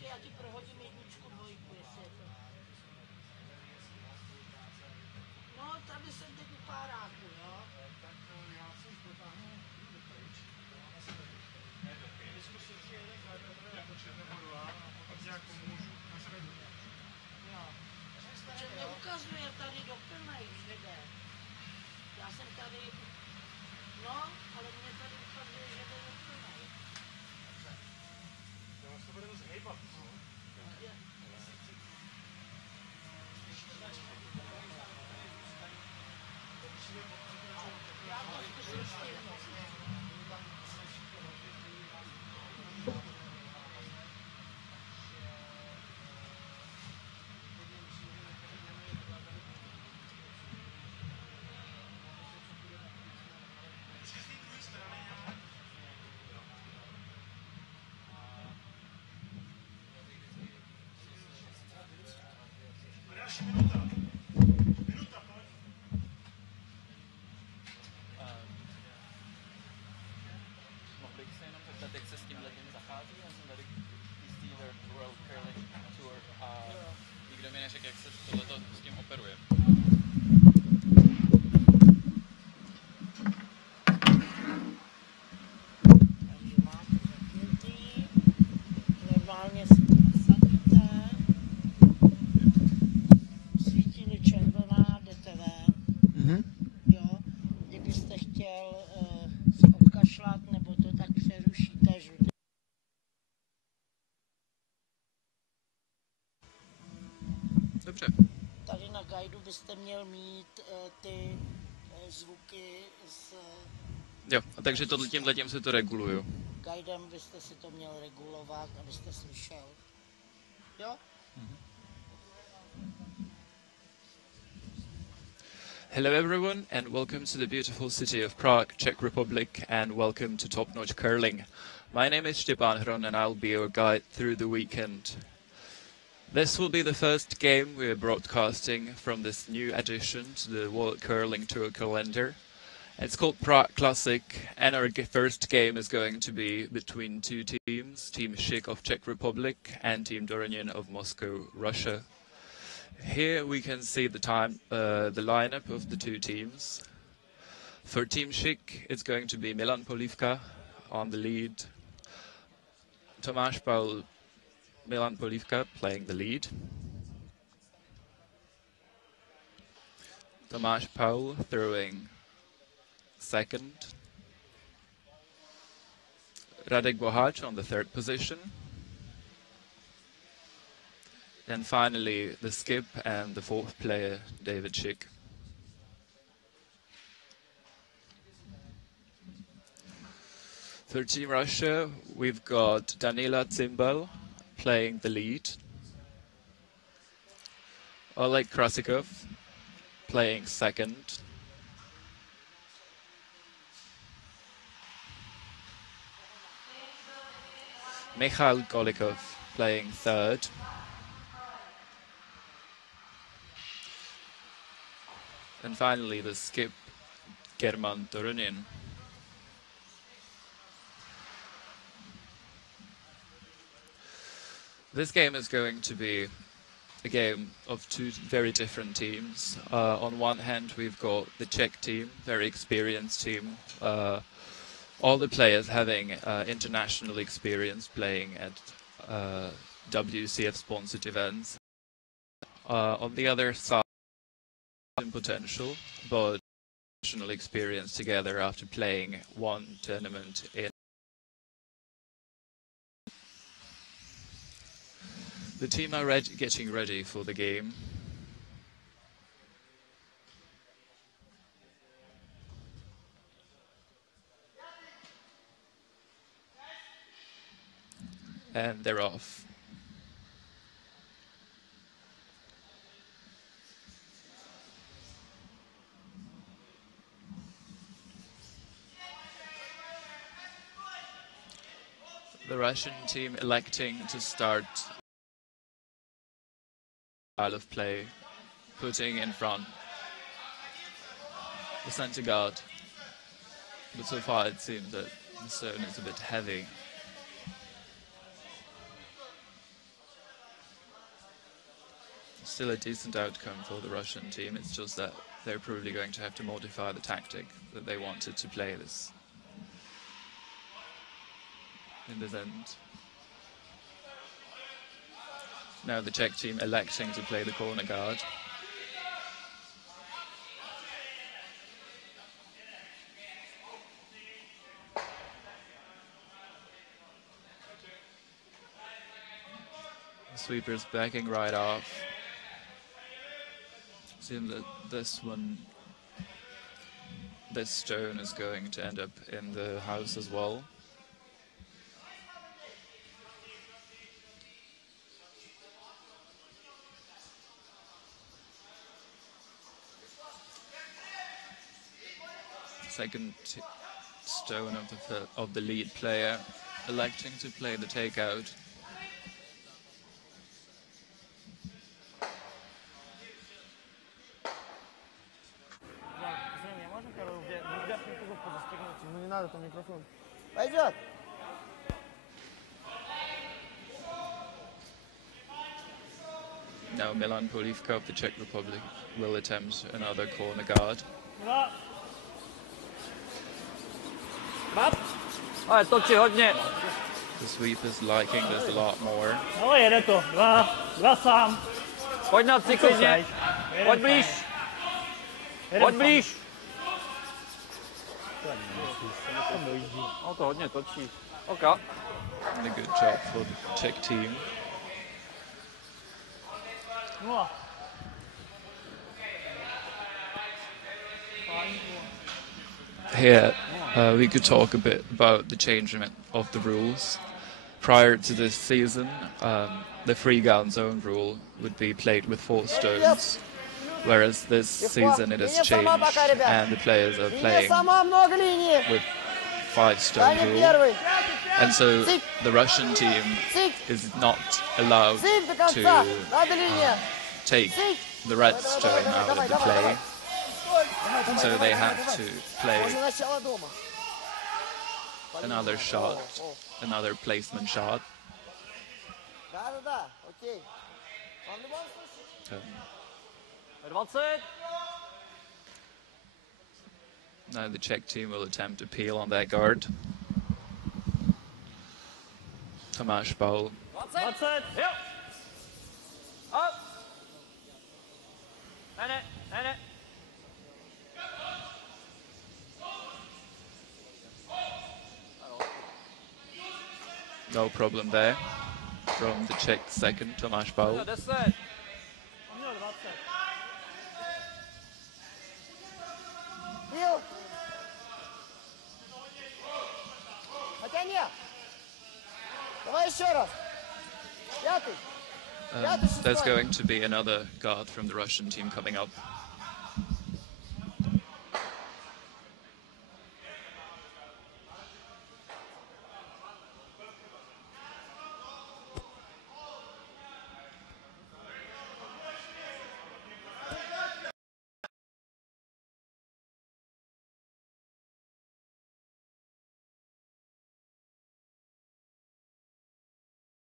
Počkej, já ti prohodím jedničku, dvojku, jestli je to. No, tady jsem teď u páráku, jo? Tak já si už dotáhnu pryč. Vyzkusit si jeden základ jako černého a potom jako můžu na sebe důvět. Jo. Že mě ukazuje tady do plnej, že jde. Já jsem tady, no, ale mě tady ukazuje, že jde do plnej. Jo, se to bude dost hejbat, no. Já to zkusím stihnout. Další minuta. Minuta, pojď. Mohl bych se jenom zeptat, jak se s tímhletím zachází? Já jsem tady jistý World Curling Tour a nikdo mi neřekl, jak se tohleto s tím operuje. Takže máte zapnutý, normálně si to nasadíte, svítí mi červená, jdete ven, jo, kdybyste chtěl se odkašlat nebo to, tak přerušíte žlutý. Dobře. Tady na guidu byste měl mít ty zvuky s Jo, a takže tímhletím se to reguluju. guidem byste si to měl regulovat, abyste slyšel. Jo? Hello everyone and welcome to the beautiful city of Prague, Czech Republic, and welcome to Top Notch Curling. My name is Stepan Hron and I'll be your guide through the weekend. This will be the first game we are broadcasting from this new addition to the World Curling Tour calendar. It's called Prague Classic, and our first game is going to be between two teams, Team Schick of Czech Republic and Team Doronin of Moscow, Russia. Here we can see the lineup of the two teams. For Team Schick, it's going to be Milan Polivka on the lead, Tomáš Paul, Milan Polivka playing the lead, Tomáš Paul throwing second, Radek Boháč on the third position, and finally the skip and the fourth player, David Schick. For Team Russia, we've got Danila Tsimbal playing the lead, Oleg Krasikov playing second, Mikhail Golikov playing third, and finally the skip, German Doronin. This game is going to be a game of two very different teams. On one hand, we've got the Czech team, very experienced team. All the players having international experience playing at WCF-sponsored events. On the other side, in potential, but international experience together after playing one tournament in. The team are getting ready for the game. And they're off. The Russian team electing to start style of play, putting in front the center guard. But so far it seems that the zone is a bit heavy. still a decent outcome for the Russian team. It's just that they're probably going to have to modify the tactic that they wanted to play this in this end. Now the Czech team electing to play the corner guard. The sweeper's backing right off. Seems that this stone is going to end up in the house as well. Second stone of the lead player electing to play the takeout. Пойдет. Now Milan Polivka of the Czech Republic will attempt another corner guard. Ale točí hodně. The sweep is liking this a lot more. No, jede to. Dva sám. Pojď na cyklidně. Pojď blíž. Pojď blíž. No to hodně točí. OK. And a good job for the Czech team. Here we could talk a bit about the changing of the rules. Prior to this season, the free gun zone rule would be played with 4 stones, whereas this season it has changed and the players are playing with 5-stone rule. And so the Russian team is not allowed to take the red stone out of the play. So they have to play another shot, another placement shot. Now the Czech team will attempt to peel on that guard. Tomáš Paul. 20, jo. Up. Ene. No problem there from the Czech second, Tomáš Paul. 10. There's going to be another guard from the Russian team coming up.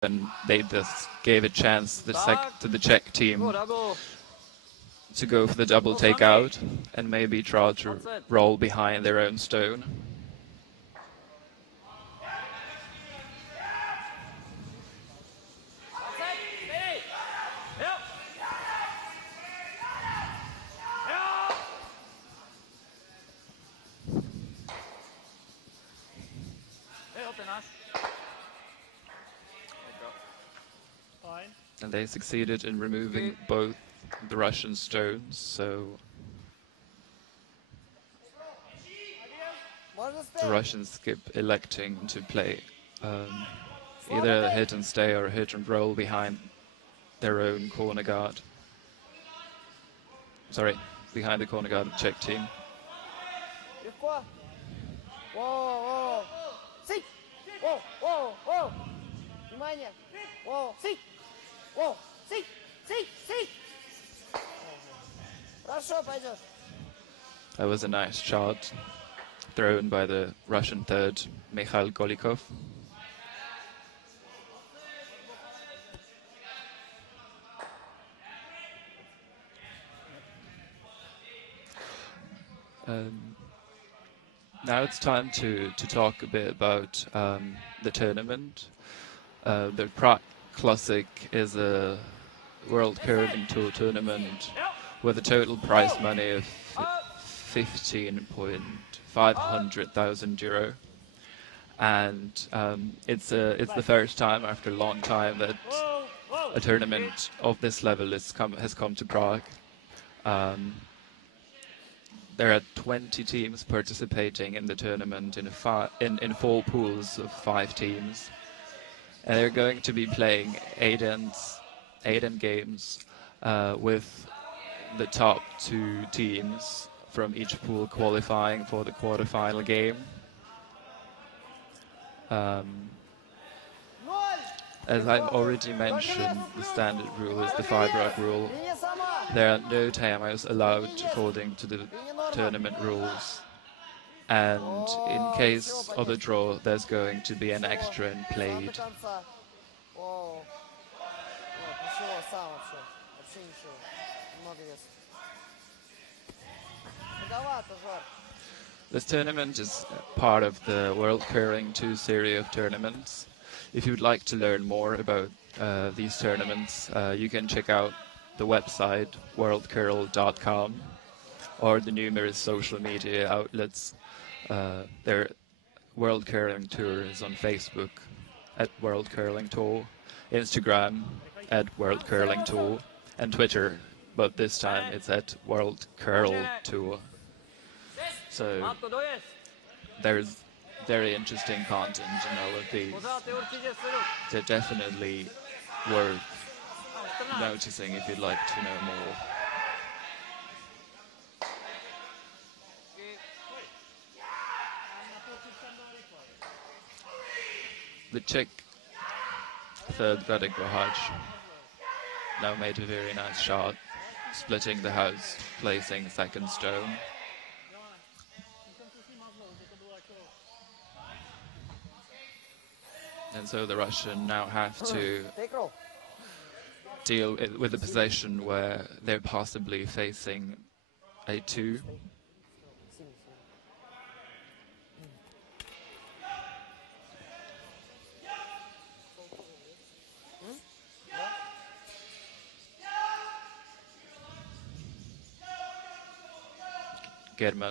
And they just gave a chance to the Czech team to go for the double takeout and maybe try to roll behind their own stone. And they succeeded in removing both the Russian stones, so the Russians skip electing to play either a hit and stay or a hit and roll behind their own corner guard. Sorry, behind the corner guard of the Czech team. That was a nice shot thrown by the Russian third, Mikhail Golikov. Um, Now it's time to talk a bit about the tournament. The Prague Classic is a World Curling Tour tournament with a total prize money of 15,500,000 euro, and it's the first time after a long time that a tournament of this level has come to Prague. There are 20 teams participating in the tournament in 4 pools of 5 teams. And they're going to be playing 8 end games with the top 2 teams from each pool qualifying for the quarterfinal game. As I've already mentioned, the standard rule is the 5-rock rule. There are no timers allowed according to the tournament rules. And in case of a draw, there's going to be an extra end played. This tournament is part of the World Curling 2 series of tournaments. If you'd like to learn more about these tournaments, you can check out the website worldcurl.com or the numerous social media outlets. Their World Curling Tour is on Facebook at World Curling Tour, Instagram at World Curling Tour, and Twitter, but this time it's at World Curl Tour. So there's very interesting content in all of these. They're definitely worth noticing if you'd like to know more. The Czech third Radek Boháč now made a very nice shot, splitting the house, placing second stone. And so the Russian now have to deal with a possession where they're possibly facing a 2.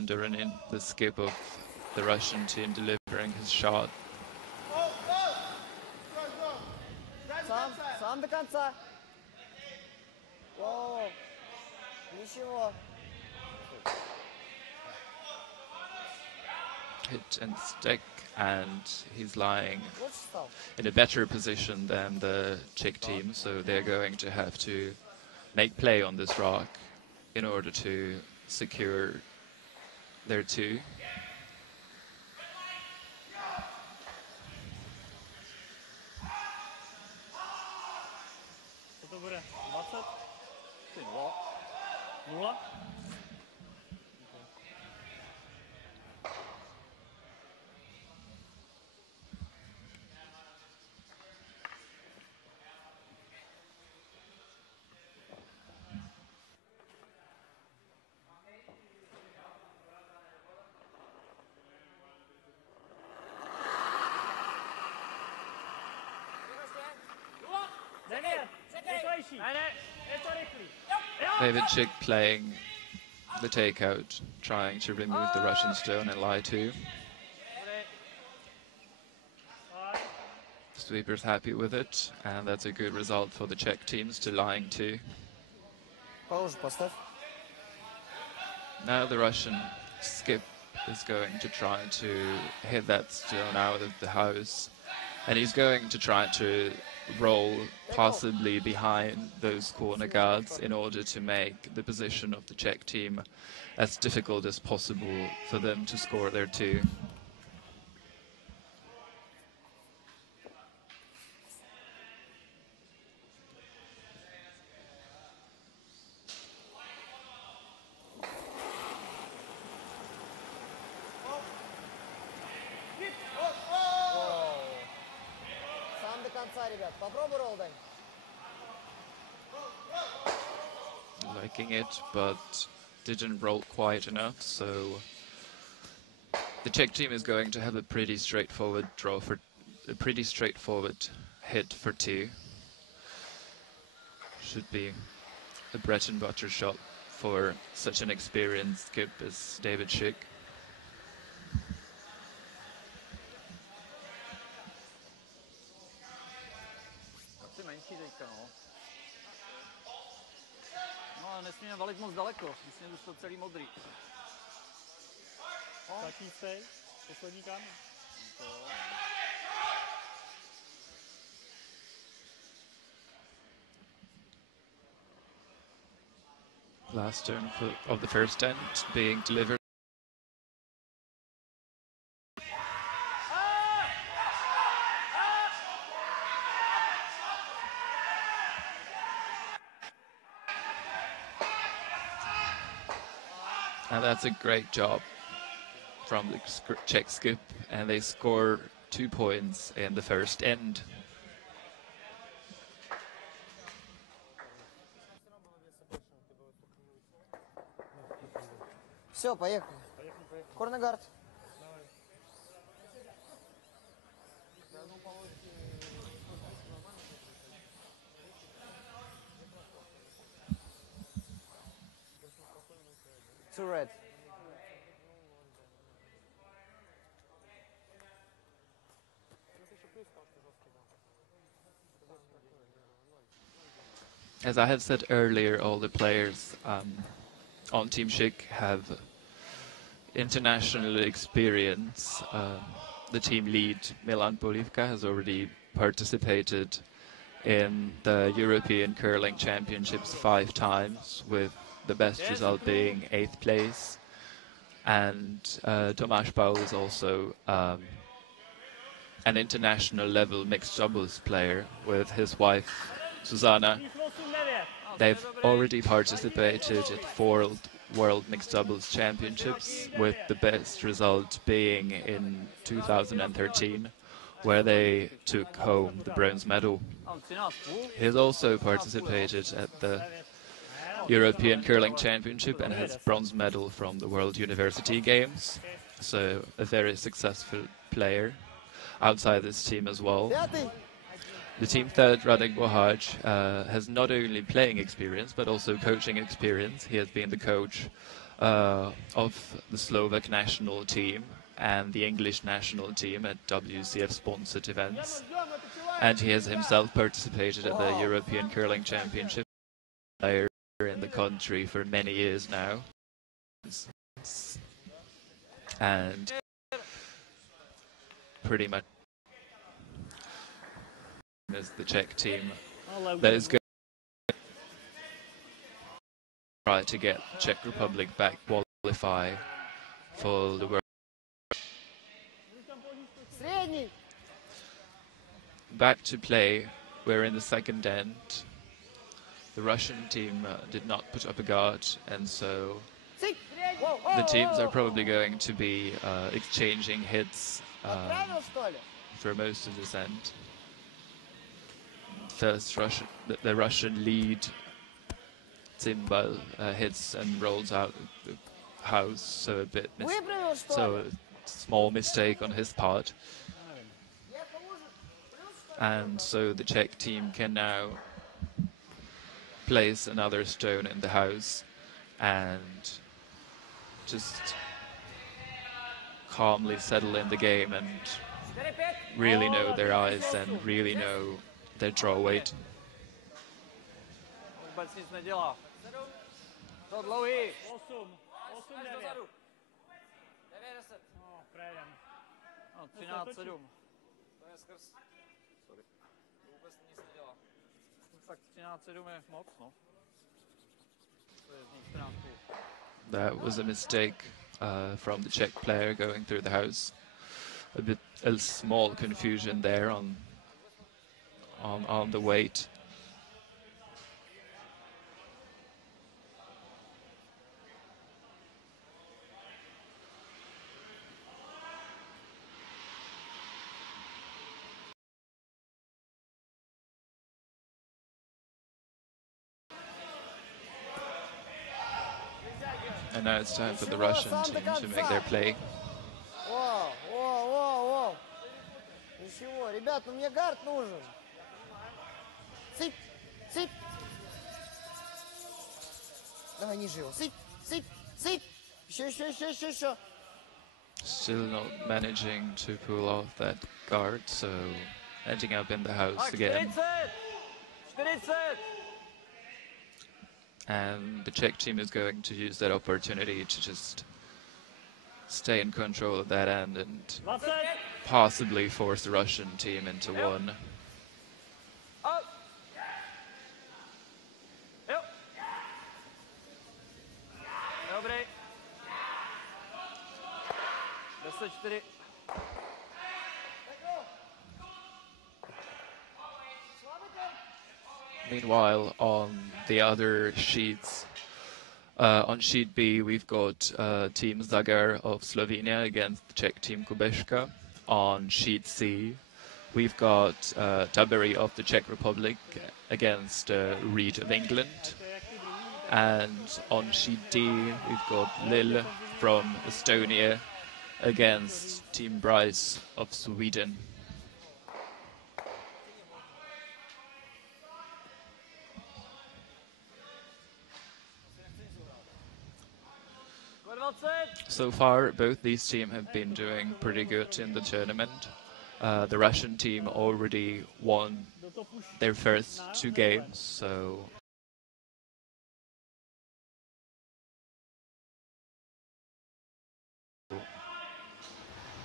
Doronin, the skip of the Russian team, delivering his shot. Сам до конца. О, ничего. Hit and stick, and he's lying in a better position than the Czech team, so they're going to have to make play on this rock in order to secure their 2. To bude 20? 0? David Schick playing the takeout, trying to remove the Russian stone and lie 2. Sweeper's happy with it, and that's a good result for the Czech teams to lying 2. Now the Russian skip is going to try to hit that stone out of the house, and he's going to try to roll possibly behind those corner guards in order to make the position of the Czech team as difficult as possible for them to score their 2. Liking it, but didn't roll quite enough, so the Czech team is going to have a pretty straightforward draw for a pretty straightforward hit for 2. Should be a bread and butter shot for such an experienced skip as David Schick. Asi menší teďka, no. No a nesmíme valit moc daleko, musíme zůstat celý modrý. Stačí stej, poslední kámen. Last turn of the first end being delivered. And that's a great job from the Czech skip, and they score 2 points in the first end. Все, поехали. Корнегард. Two red. As I have said earlier, all the players on Team Schick have international experience. The team lead, Milan Polivka, has already participated in the European Curling Championships 5 times, with the best result being 8th place. And Tomáš Paul is also an international level mixed doubles player with his wife Susanna. They've already participated at 4 World Mixed Doubles Championships, with the best result being in 2013, where they took home the bronze medal. He has also participated at the European Curling Championship and has bronze medal from the World University Games, so a very successful player outside this team as well. The team third, Radek Bohaj, has not only playing experience but also coaching experience. He has been the coach of the Slovak national team and the English national team at WCF sponsored events, and he has himself participated at the European Curling Championship. Player in the country for many years now, and pretty much as the Czech team that is going to try to get Czech Republic back qualify for the World. Back to play, we're in the second end. The Russian team did not put up a guard, and so the teams are probably going to be exchanging hits for most of this end. First, the Russian lead, Zimbal, hits and rolls out the house, so a small mistake on his part. And so the Czech team can now place another stone in the house and just calmly settle in the game and really know their eyes and really know their draw weight. Vůbec nic nedělá. To dlouhý. 8, 9. 9-10. No, prejdem. No, 13-7. To je skrz. Sorry. Vůbec nic nedělá. Tak 13-7 je moc, no. To je z nich 14. That was a mistake from the Czech player going through the house. A small confusion there on the weight. And now it's time for the Russian team to make their play. О, о, о, о. Ничего, ребят, ну мне гард нужен. Сыпь, сыпь. Давай ниже его. Сыпь, сыпь, сыпь. Еще. Still not managing to pull off that guard, so ending up in the house again. 40! And the Czech team is going to use that opportunity to just stay in control of that end and 20! possibly force the Russian team into one. Up! Jo! Dobrý. 10-4. Meanwhile, on the other sheets, on sheet B, we've got Team Zagar of Slovenia against the Czech team Kubeška. On sheet C, we've got Taberi of the Czech Republic against Reed of England. And on sheet D, we've got Lille from Estonia against Team Bryce of Sweden. So far, both these teams have been doing pretty good in the tournament. The Russian team already won their first 2 games, so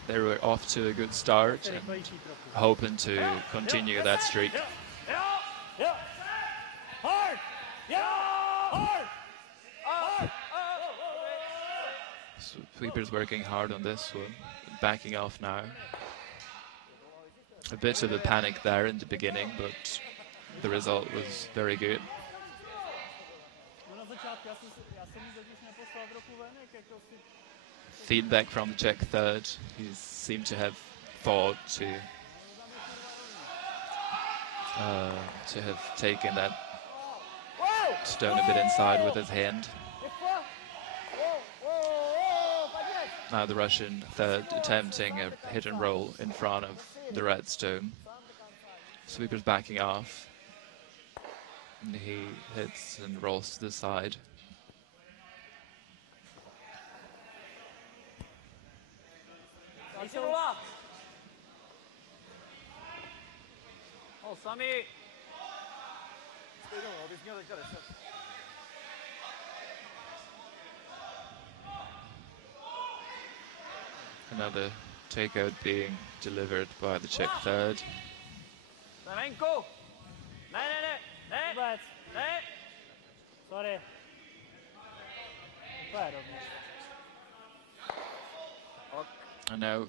they were off to a good start and hoping to continue that streak. Ja! Hard! Ja! Hard! Sweeper's working hard on this one, backing off now. A bit of a panic there in the beginning, but the result was very good. Feedback from the Czech third. He seemed to have thought to have taken that stone a bit inside with his hand. Now the Russian third attempting a hit and roll in front of the red stone. Sweeper's backing off. And he hits and rolls to the side. O, sami. Another takeout being delivered by the Czech third. Venku! Ne! Vůbec. Ne! Sorry. Úplně rovně. And now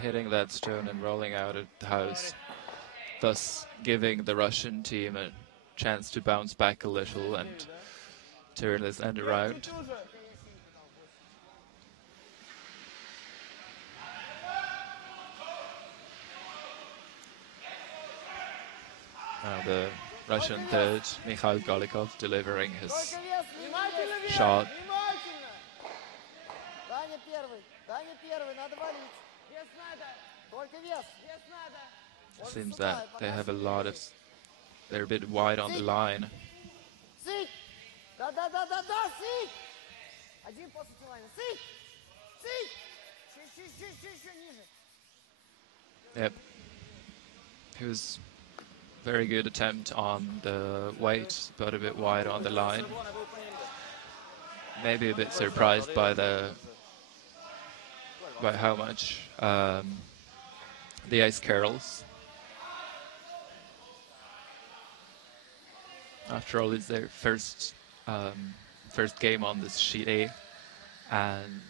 hitting that stone and rolling out at the house, thus giving the Russian team a chance to bounce back a little and turn this end around. Now the Russian third, Mikhail Golikov, delivering his shot. Seems that they have a lot of, they're a bit wide on the line. Yep. He was very good attempt on the weight, but a bit wide on the line. Maybe a bit surprised by how much the ice curls. After all, it's their first game on this sheet A, and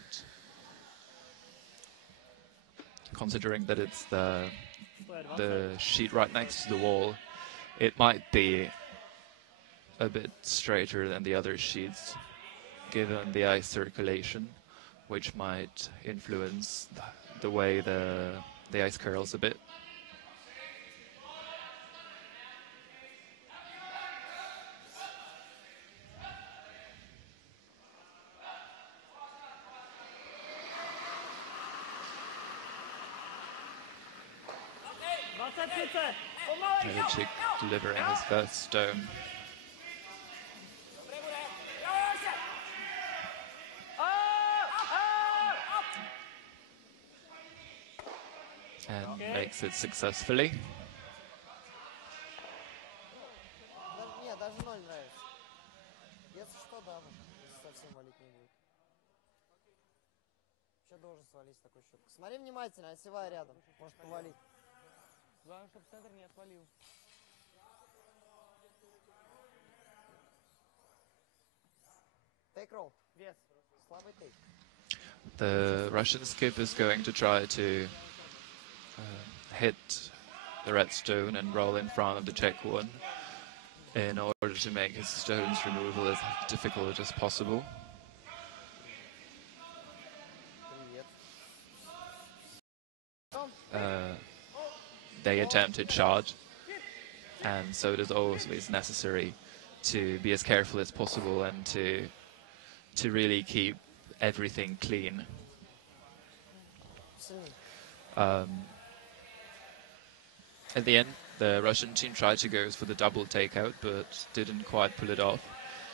considering that it's the sheet right next to the wall, it might be a bit straighter than the other sheets, given the ice circulation, which might influence the way the ice curls a bit. 40. Milicic delivering his first stone. And makes it successfully. Нет, даже 0 нравится. Если что, да, если совсем валить не будет. Вообще должен свалить с такой щеткой. Смотри внимательно, осевай рядом. Может повалить. Главное, чтобы центр не отвалил. Take roll. Вес. Слабый тейк. The Russian skip is going to try to hit the red stone and roll in front of the Czech one in order to make his stone's removal as difficult as possible. They attempted shot, and so it is always necessary to be as careful as possible and to really keep everything clean. At the end, the Russian team tried to go for the double takeout, but didn't quite pull it off.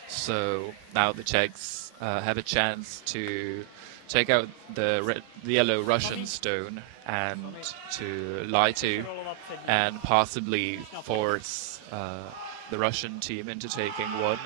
So now the Czechs have a chance to take out the yellow Russian stone and to lie to and possibly force the Russian team into taking one.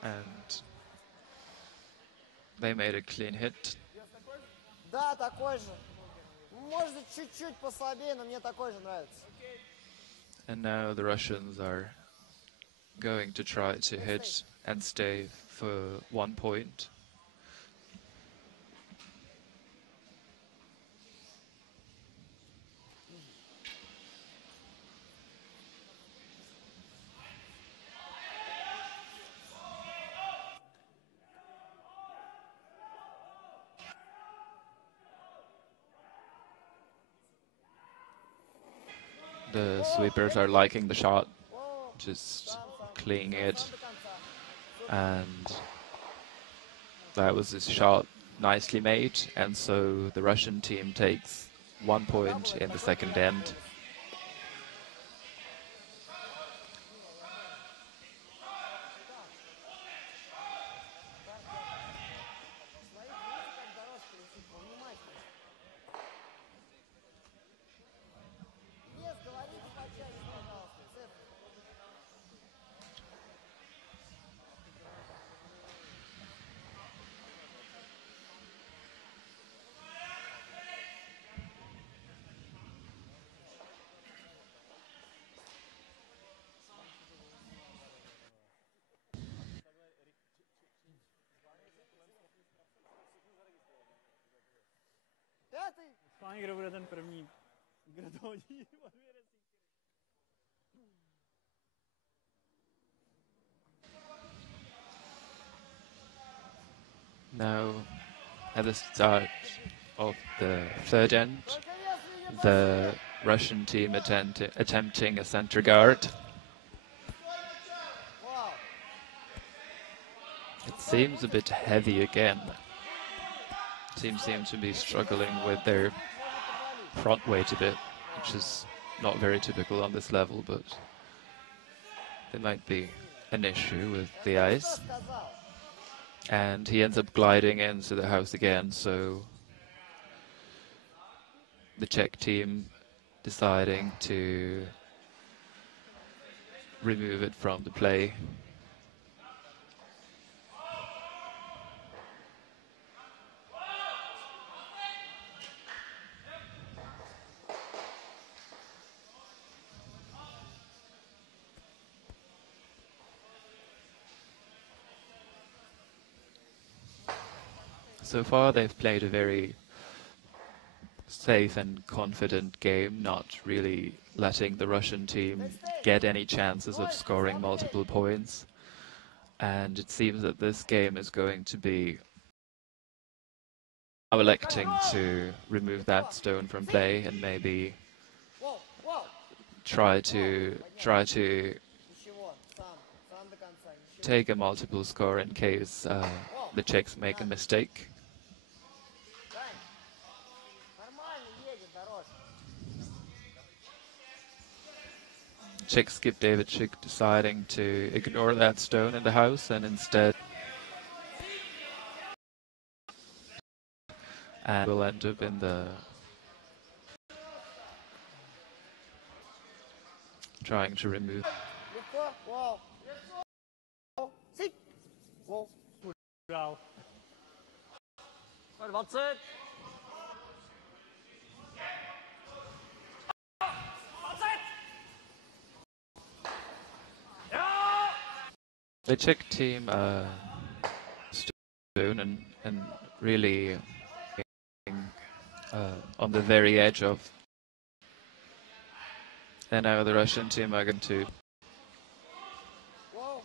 And they made a clean hit. Да, такой же. Может чуть-чуть послабее, но мне такой же нравится. And now the Russians are going to try to hit and stay for 1 point. The sweepers are liking the shot, just cleaning it, and that was a shot nicely made, and so the Russian team takes 1 point in the second end. Páni, kdo bude ten první? Kdo to hodí? Now, at the start of the third end, the Russian team attempting a center guard. It seems a bit heavy again. Teams seem to be struggling with their front weight a bit, which is not very typical on this level, but there might be an issue with the ice. And he ends up gliding into the house again, so the Czech team deciding to remove it from the play. So far they've played a very safe and confident game, not really letting the Russian team get any chances of scoring multiple points. And it seems that this game is going to be electing to remove that stone from play and maybe try to Ничего, сам до конца, ничего. take a multiple score in case the Czechs make a mistake. Дань, нормально едет дорожка. Czech skip David Schick deciding to ignore that stone in the house and instead will end up in the trying to remove. Легко, вау. Сик. Вау. Dál. 20. The Czech team stone and really on the very edge of. And now the Russian team are going to Вау.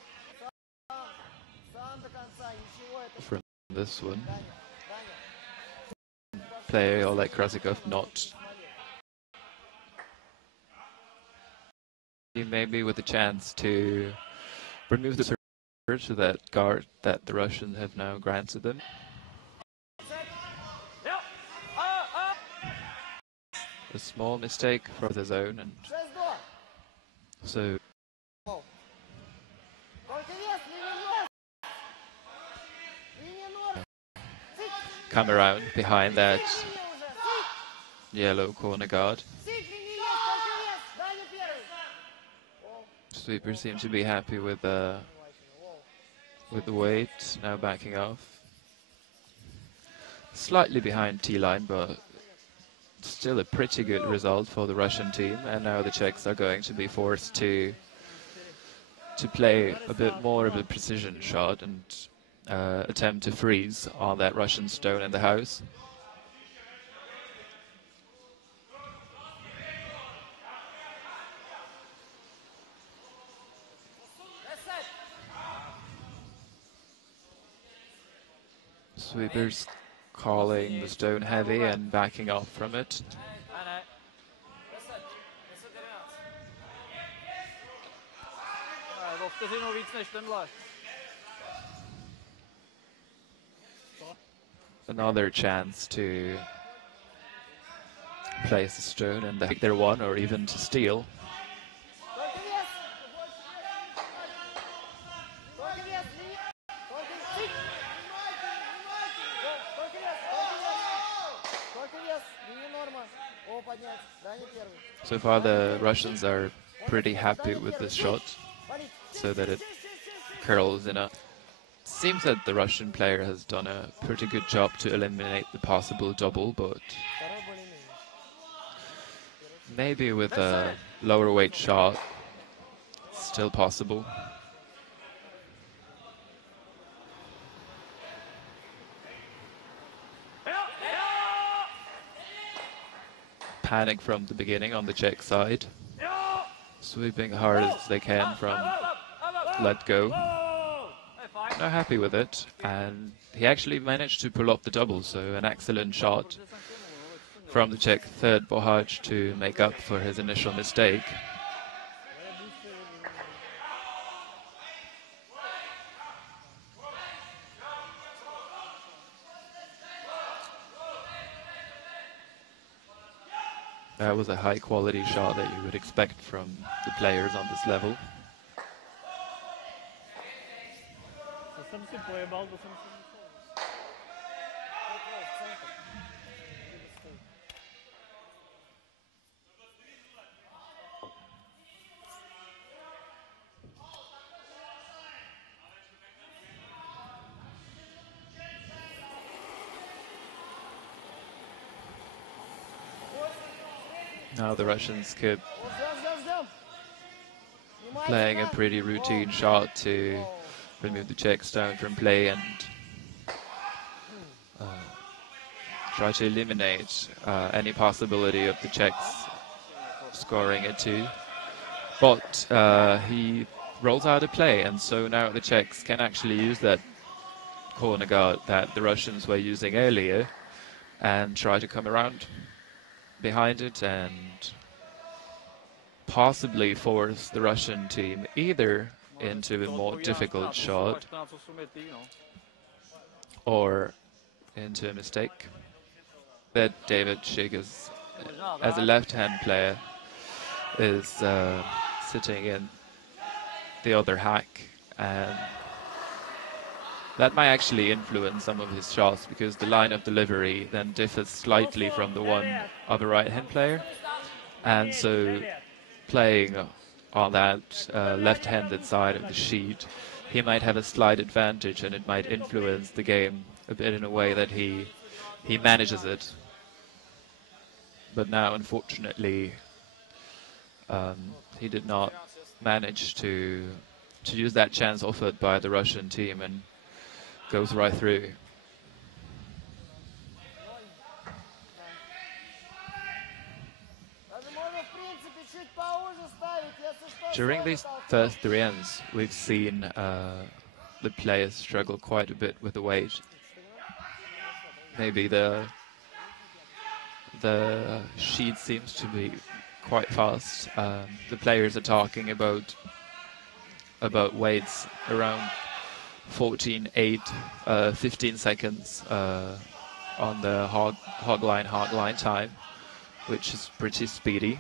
Сам до конца, ничего. Это from this one. Даня. Player Oleg Krasikov not. Maybe with a chance to remove the surge to that guard that the Russians have now granted them. A small mistake for the zone, and 6-2. so Вау. Только вес, линия. Линия норм. Сик. come around behind that Линия уже. Сик. yellow corner guard. Сик, линия есть, только вес. Даня первый. Вау. Sweeper seems to be happy with the weight, now backing off. Slightly behind T-line, but still a pretty good result for the Russian team. And now the Czechs are going to be forced to play a bit more of a precision shot and attempt to freeze on that Russian stone in the house. Sweepers calling the stone heavy and backing off from it. Ne. 10. 10, 11. O vteřinu víc než tenhle. Another chance to place a stone and take their one or even to steal. Только вес. Только вес, линия. Только сик. Только вес, только вес. Только вес, линия норма. О, поднять. Даня первый. So far the Russians are pretty happy with this shot, Валить. so that it curls in a... Seems that the Russian player has done a pretty good job to eliminate the possible double, but Второй более-менее. maybe with a lower weight shot, it's still possible. Panic from the beginning on the Czech side, sweeping hard as they can from let go. Not happy with it, and he actually managed to pull off the double, so an excellent shot from the Czech third Bohaj to make up for his initial mistake. That was a high quality shot that you would expect from the players on this level. To jsem si pojebal, to jsem si myslel. Прикол, в центр. Или стой. Now the Russians keep О, ждем. Внимательно. playing a pretty routine shot to remove the Czech stone from play and try to eliminate any possibility of the Czechs scoring it too. But he rolls out a play, and so now the Czechs can actually use that corner guard that the Russians were using earlier and try to come around behind it and possibly force the Russian team either into a more difficult shot or into a mistake. That David Schick is, as a left-hand player, is sitting in the other hack, and that might actually influence some of his shots because the line of delivery then differs slightly from the one of a right-hand player, and so playing on that left-handed side of the sheet, he might have a slight advantage, and it might influence the game a bit in a way that he manages it. But now, unfortunately, he did not manage to use that chance offered by the Russian team and goes right through. During these first 3 ends, we've seen the players struggle quite a bit with the weight. Maybe the sheet seems to be quite fast. The players are talking about weights around 14.8, 15 seconds on the hog line time, which is pretty speedy.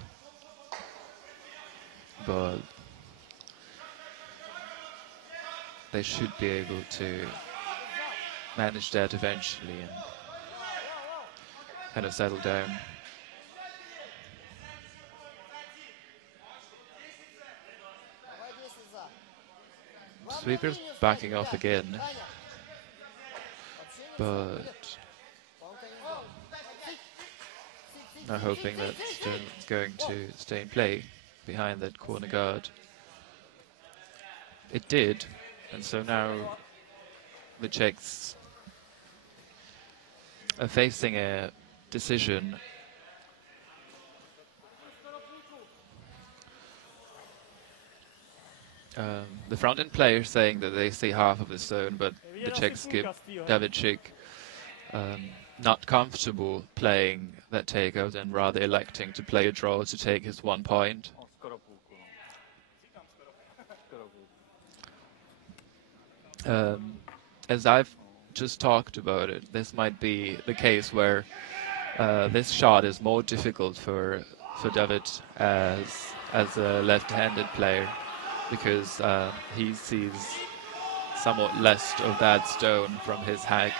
But they should be able to manage that eventually and kind of settle down. Sweeper's backing off again, but I'm hoping that Stone is going to stay in play behind that corner guard. It did, and so now the Czechs are facing a decision. The front-end player saying that they see half of the zone, but the Czechs give David Schick not comfortable playing that takeout and rather electing to play a draw to take his 1 point. As I've just talked about it, this might be the case where this shot is more difficult for David as a left-handed player, because he sees somewhat less of that stone from his hack.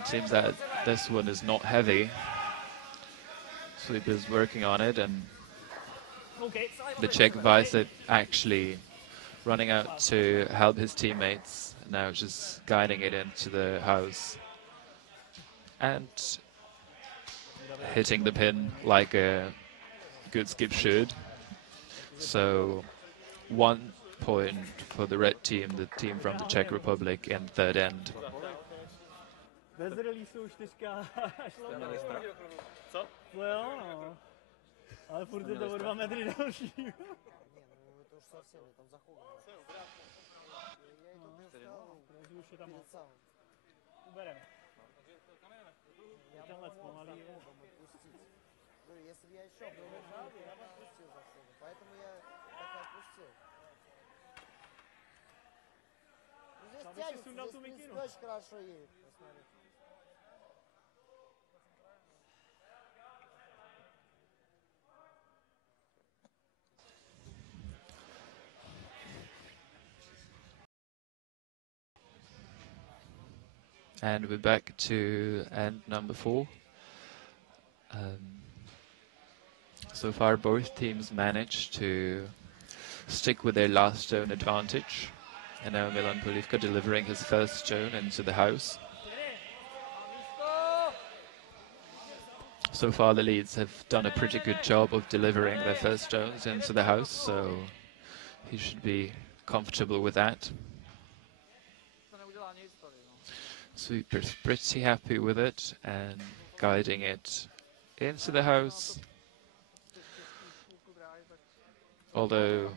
It seems that this one is not heavy. Sweep is working on it, and the Czech vice actually running out to help his teammates, now just guiding it into the house and hitting the pin like a good skip should. So 1 point for the red team, the team from the Czech Republic, in third end. Bez release už teďka šlo. Co? Jo, no. Ale furt je to o 2 metry další. To už совсем, там заховано. Už je tam ubereme. Tenhle zpomalí. Если бы я еще был, я бы отпустил заходу. Поэтому я так и отпустил. Здесь тянется, здесь в принципе очень хорошо едет. Посмотрите. And we're back to end number 4. So far, both teams managed to stick with their last stone advantage. And now Milan Polivka delivering his first stone into the house. So far, the Leeds have done a pretty good job of delivering their first stones into the house, so he should be comfortable with that. Sweeper's pretty happy with it and guiding it into the house. Although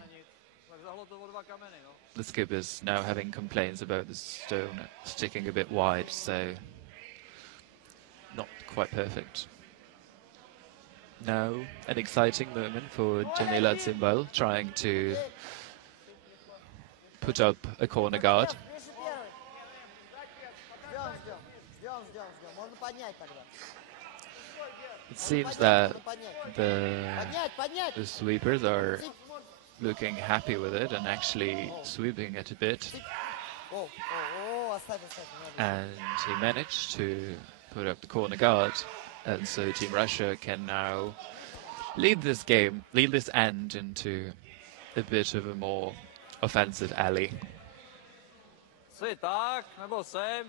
the skip is now having complaints about the stone sticking a bit wide, so not quite perfect. Now an exciting moment for Janila Zimbal, trying to put up a corner guard. Можно поднять тогда. It seems that the sweepers are looking happy with it and actually sweeping it a bit. And he managed to put up the corner guard, and so Team Russia can now lead this game, lead this end into a bit of a more offensive alley. Tak, nebo sem.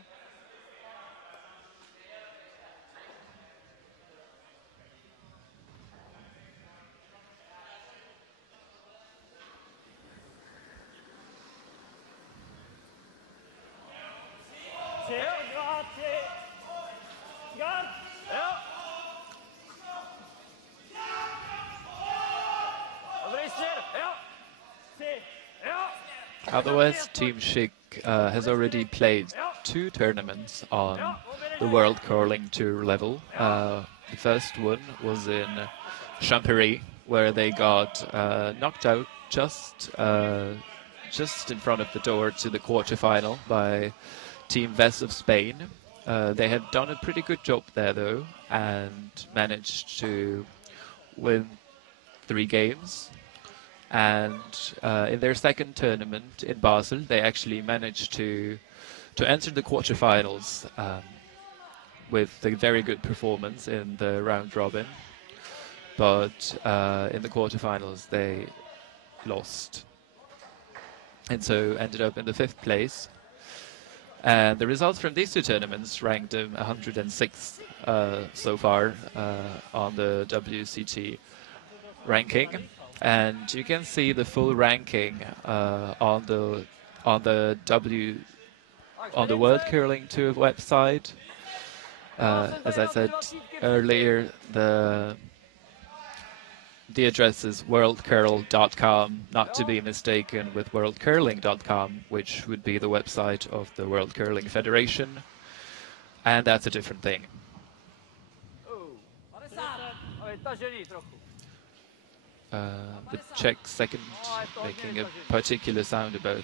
Otherwise, Team Schick has already played 2 tournaments on the World Curling Tour level. The first one was in Champéry, where they got knocked out just in front of the door to the quarterfinal by Team Ves of Spain. They had done a pretty good job there, though, and managed to win 3 games. And in their second tournament in Basel, they actually managed to enter the quarterfinals with a very good performance in the round robin. But in the quarterfinals, they lost, and so ended up in the 5th place. And the results from these 2 tournaments ranked them 106th so far on the WCT ranking. And you can see the full ranking on the World Curling Tour website. As I said earlier, the address is worldcurl.com, not to be mistaken with worldcurling.com, which would be the website of the World Curling Federation, and that's a different thing. The Czech second making a particular sound about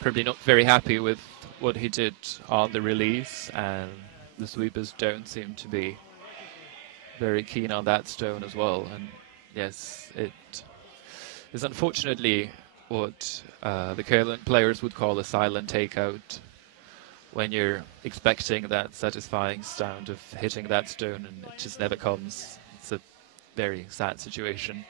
probably not very happy with what he did on the release, and the sweepers don't seem to be very keen on that stone as well. And yes, it is unfortunately what the curling players would call a silent takeout, when you're expecting that satisfying sound of hitting that stone and it just never comes. It's a very sad situation.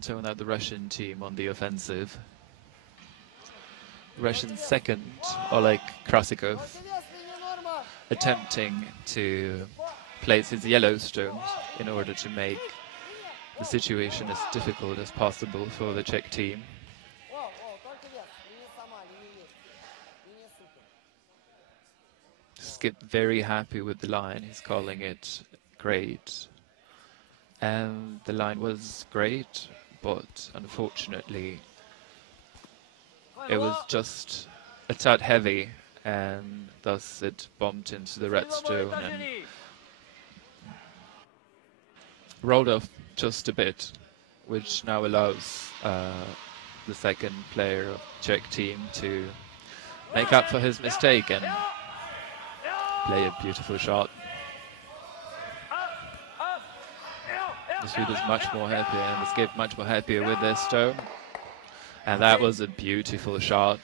So now the Russian team on the offensive. Russian second, Oleg Krasikov, attempting to place his yellow stones in order to make the situation as difficult as possible for the Czech team. Skip very happy with the line, he's calling it great. And the line was great, but unfortunately it was just a tad heavy, and thus it bumped into the red stone and rolled off just a bit, which now allows the second player of the Czech team to make up for his mistake and play a beautiful shot. The Swede is much more happier, and the skip much more happier with their stone. And that was a beautiful shot.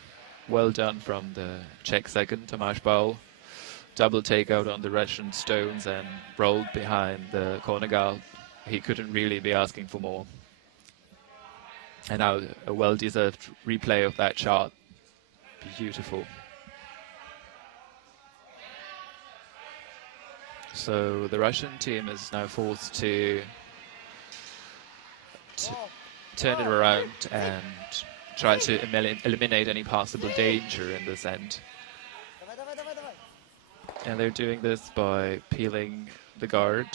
Well done from the Czech second, Tomáš Baul. Double takeout on the Russian stones and rolled behind the corner guard. He couldn't really be asking for more. And now a well-deserved replay of that shot. Beautiful. So the Russian team is now forced to turn it around and try to eliminate any possible danger in this end. And they're doing this by peeling the guard.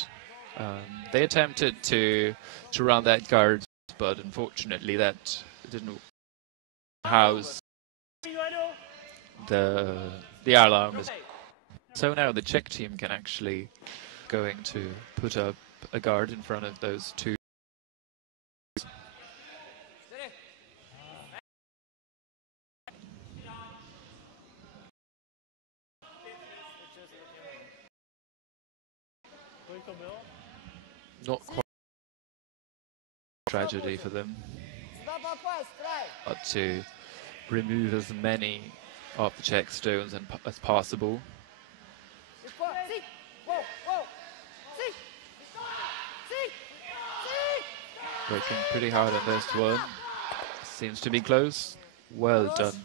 They attempted to run that guard, but unfortunately that didn't house the alarm. So now the Czech team can actually going to put up a guard in front of those two. Not quite a tragedy for them, but to remove as many of the Czech stones as possible. Working pretty hard on this one. Seems to be close. Well done.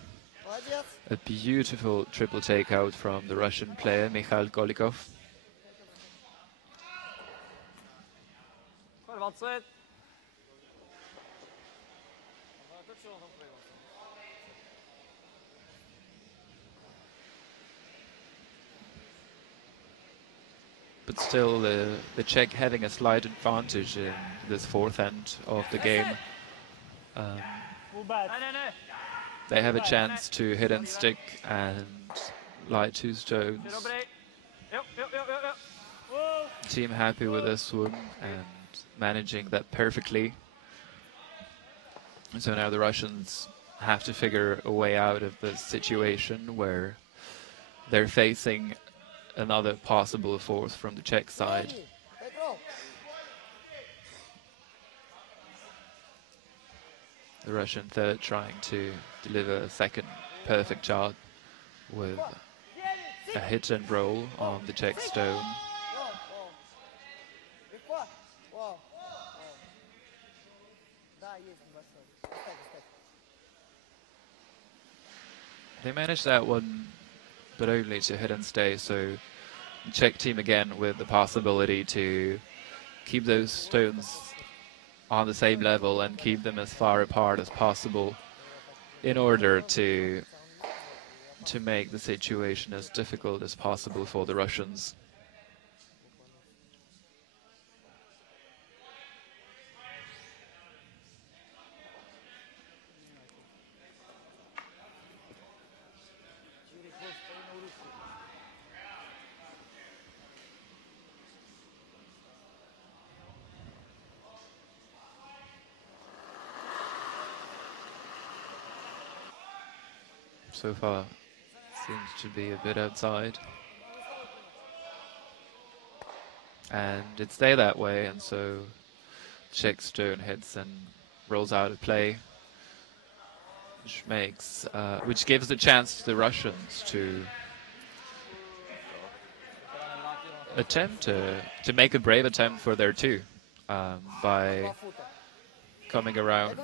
A beautiful triple takeout from the Russian player, Mikhail Golikov. But still, the Czech having a slight advantage in this fourth end of the game. They have a chance to hit and stick and light two stones. Team happy with this one and managing that perfectly. So now the Russians have to figure a way out of the situation where they're facing another possible fourth from the Czech side. The Russian third trying to deliver a second perfect shot with a hit and roll on the Czech stone. They managed that one, but only to hit and stay, so the Czech team again with the possibility to keep those stones on the same level and keep them as far apart as possible in order to make the situation as difficult as possible for the Russians. So far, seems to be a bit outside. And it stayed that way, and so Czech stone hits and rolls out of play, which gives the chance to the Russians to attempt to make a brave attempt for their two by coming around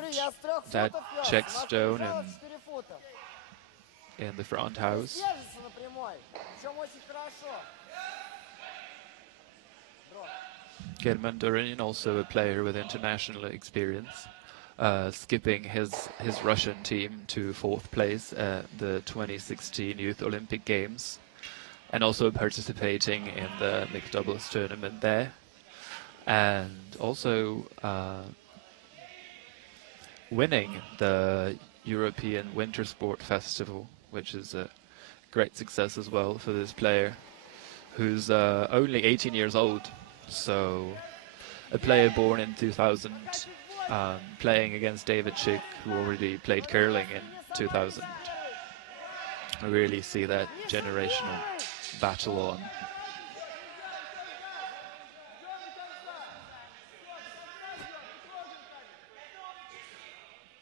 that Czech stone in the front house. German Doronin, also a player with international experience, skipping his Russian team to fourth place at the 2016 Youth Olympic Games, and also participating in the mixed doubles tournament there, and also winning the European Winter Sport Festival, which is a great success as well for this player, who's only 18 years old. So a player born in 2000, playing against David Schick, who already played curling in 2000. I really see that generational battle on.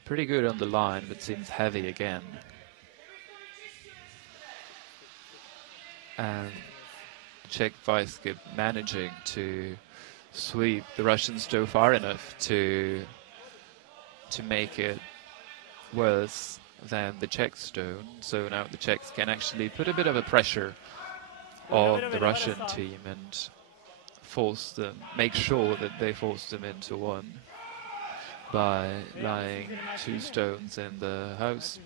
Pretty good on the line, but seems heavy again. And Czech vice skip managing to sweep the Russians so far enough to make it worse than the Czech stone. So now the Czechs can actually put a bit of a pressure on the Russian team and make sure that they force them into one by lying two stones in the house.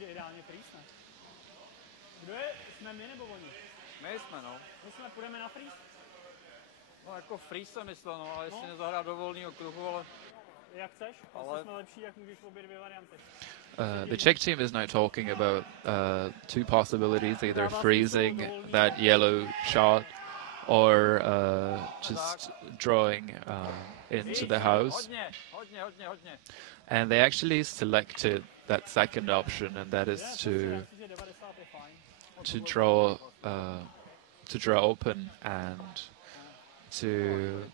My jsme, no. My jsme, půjdeme na freeze? No jako freeze jsem myslel, no, ale jestli nezahrát do volného kruhu, ale... Jak chceš, ale jsme lepší, jak můžeš obě dvě varianty. The Czech team is now talking about two possibilities, either freezing that yellow shot or just drawing into the house. And they actually selected that second option, and that is to draw open and to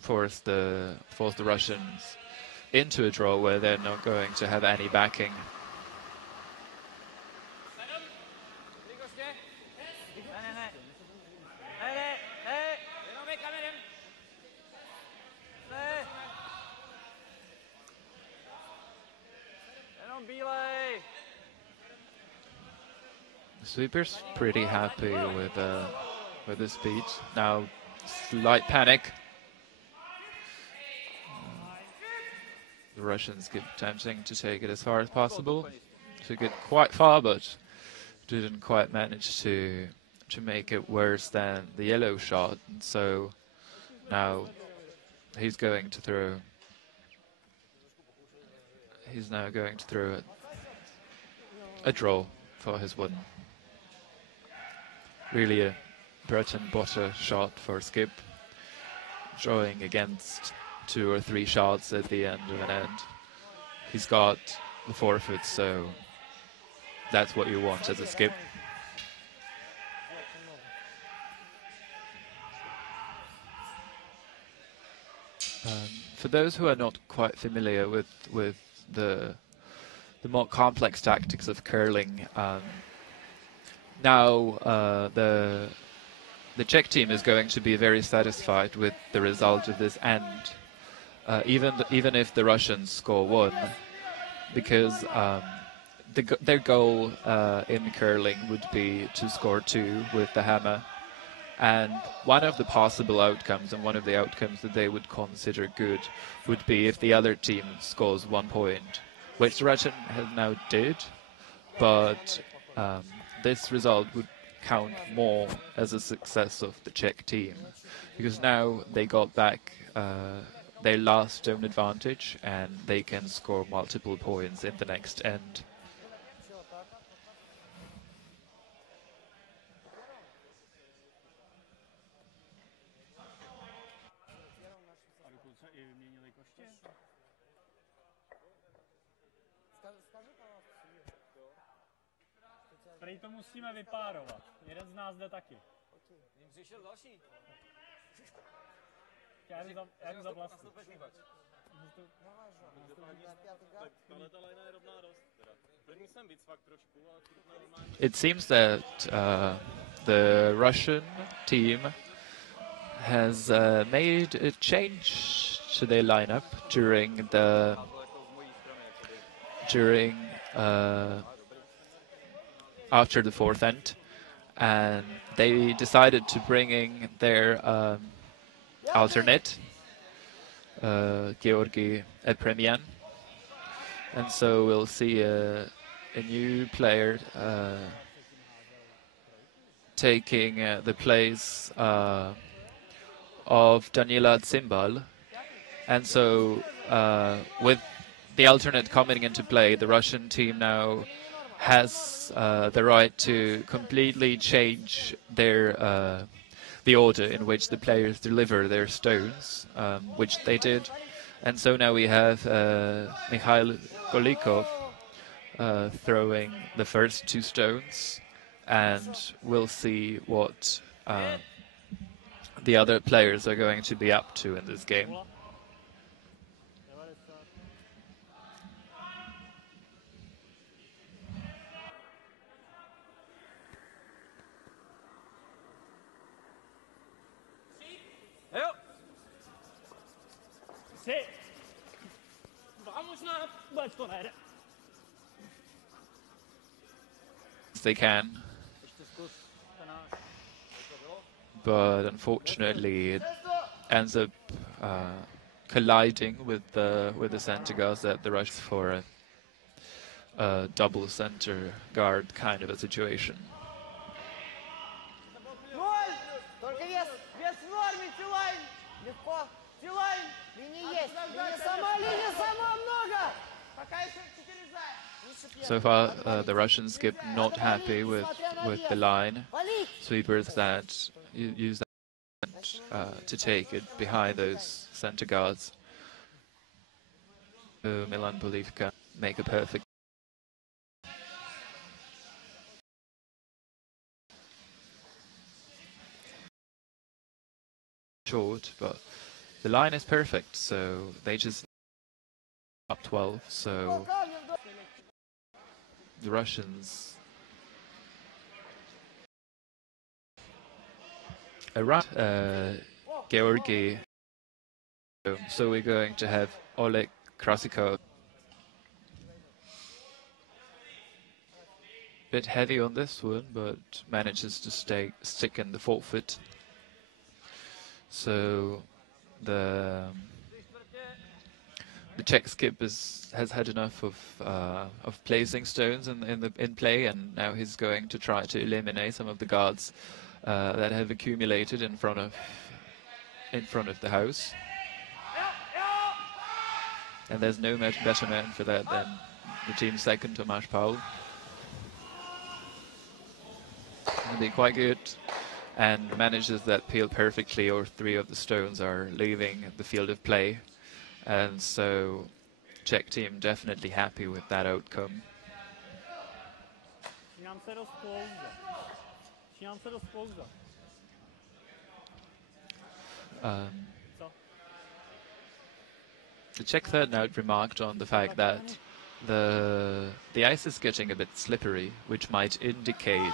force the Russians into a draw where they're not going to have any backing. The sweeper's pretty happy with the speed. Now, slight panic. The Russians keep attempting to take it as far as possible, to get quite far, but didn't quite manage to make it worse than the yellow shot. And so now he's going to throw. He's now going to throw a draw for his one. Really a bread and butter shot for Skip, drawing against 2 or 3 shots at the end of an end. He's got the forfeit, so that's what you want as a Skip. For those who are not quite familiar with the more complex tactics of curling, now the Czech team is going to be very satisfied with the result of this end. Even if the Russians score 1, because their goal in curling would be to score 2 with the hammer, and one of the possible outcomes, and one of the outcomes that they would consider good, would be if the other team scores 1 point, which the Russian has now did, but this result would count more as a success of the Czech team, because now they got back their last zone advantage, and they can score multiple points in the next end. Prej to musíme vypárovat. Jeden z nás jde taky. Přišel další. Já jdu za vlastní. It seems that the Russian team has made a change to their lineup after the 4th end, and they decided to bring in their alternate, Georgi Epremian, and so we'll see a new player taking the place of Daniela Zimbal, and so with the alternate coming into play, the Russian team now has the right to completely change their the order in which the players deliver their stones, which they did. And so now we have Mikhail Golikov throwing the first 2 stones, and we'll see what the other players are going to be up to in this game. They can, but unfortunately it ends up colliding with the center guards at the rush for a double center guard kind of a situation. So far, the Russian skip not happy with the line. Sweepers that use that to take it behind those center guards. Milan Polivka make a perfect. Short, but the line is perfect, so they just up 12, so the Russians around Georgi. So we're going to have Oleg Krasikov. Bit heavy on this one, but manages to stick in the forfeit. So the Czech skip has had enough of placing stones in play, and now he's going to try to eliminate some of the guards that have accumulated in front of the house. And there's no better man for that than the team's second, Tomáš Paul. It'll be quite good, and manages that peel perfectly, or 3 of the stones are leaving the field of play. And so Czech team definitely happy with that outcome. The Czech third note remarked on the fact that the ice is getting a bit slippery, which might indicate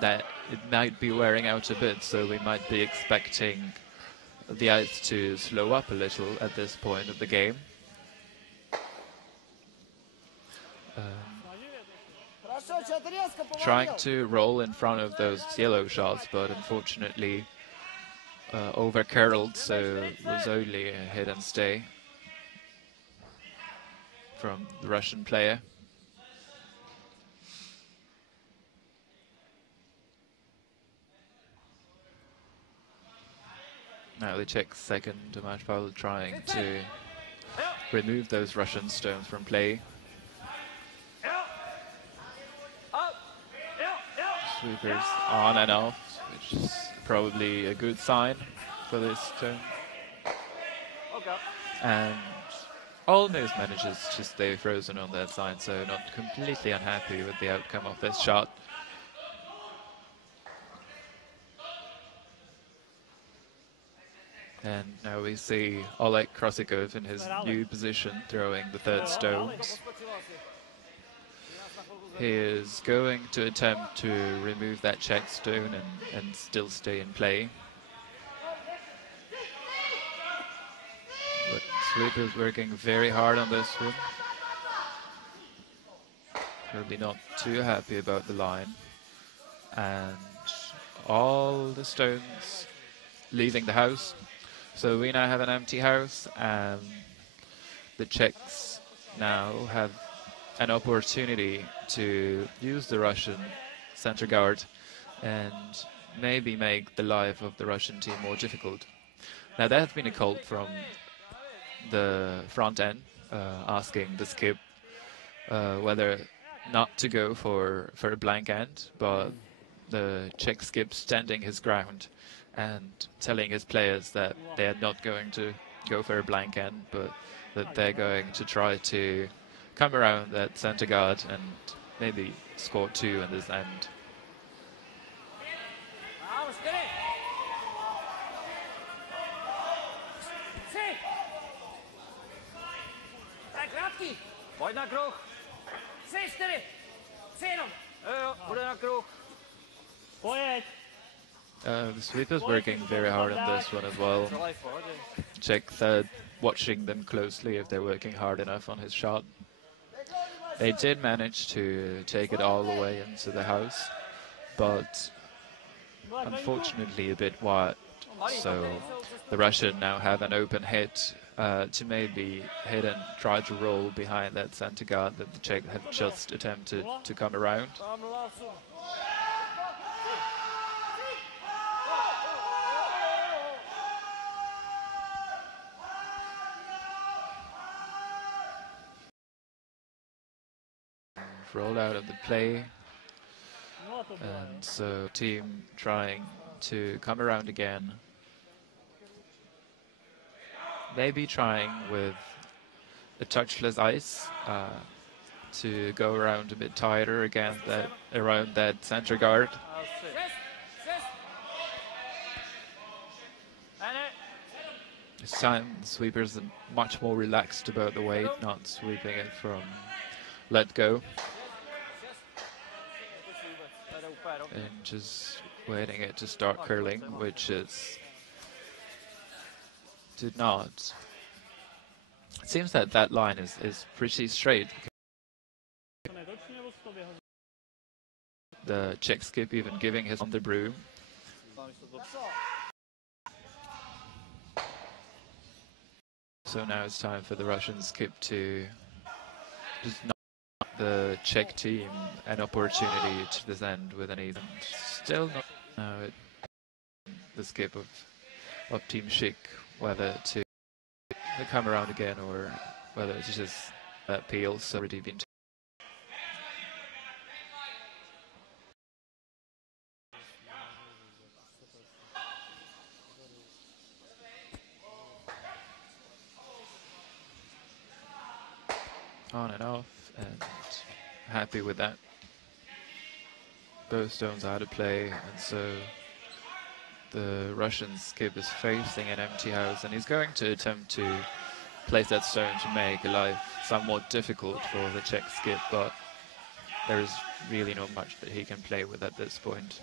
that it might be wearing out a bit, so we might be expecting the ice to slow up a little at this point of the game. Trying to roll in front of those yellow shots, but unfortunately over curled, so it was only a hit and stay from the Russian player. Now the Czech second, Tomáš Paul, trying to remove those Russian stones from play. Sweepers on and off, which is probably a good sign for this stone. And almost manages to stay frozen on that side, so not completely unhappy with the outcome of this shot. And now we see Oleg Krasikov in his new position, throwing the third stones. He is going to attempt to remove that Czech stone and still stay in play. But Sweep is working very hard on this one. Probably not too happy about the line. And all the stones leaving the house. So we now have an empty house, and the Czechs now have an opportunity to use the Russian center guard and maybe make the life of the Russian team more difficult. Now there has been a call from the front end asking the skip whether not to go for a blank end, but the Czech skip standing his ground and telling his players that they are not going to go for a blank end, but that they're going to try to come around that center guard and maybe score 2 in this end. Pojď na kruh. 3, 4. 3 jenom. Jo, bude na kruh. Pojď. The sweepers working very hard on this one as well. Czech third watching them closely if they're working hard enough on his shot. They did manage to take it all the way into the house, but unfortunately a bit wide. So the Russian now have an open hit to maybe hit and try to roll behind that center guard that the Czech have just attempted to come around. rolled out of the play, No to bylo, and so team trying to come around again. Maybe trying with a touchless ice to go around a bit tighter again, around that center guard. This time the sweepers are much more relaxed about the weight, not sweeping it from let go, and just waiting it to start curling, which did not. It seems that that line is pretty straight. The Czech skip even giving his on the broom. So now it's time for the Russian skip to just knock the Czech team an opportunity to descend with an even. Still not now the skip of Team Czech, whether to come around again or whether it's just that Peel's already been. On and off, and happy with that. Both stones out of play, and so the Russian skip is facing an empty house, and he's going to attempt to place that stone to make life somewhat difficult for the Czech skip, but there is really not much that he can play with at this point.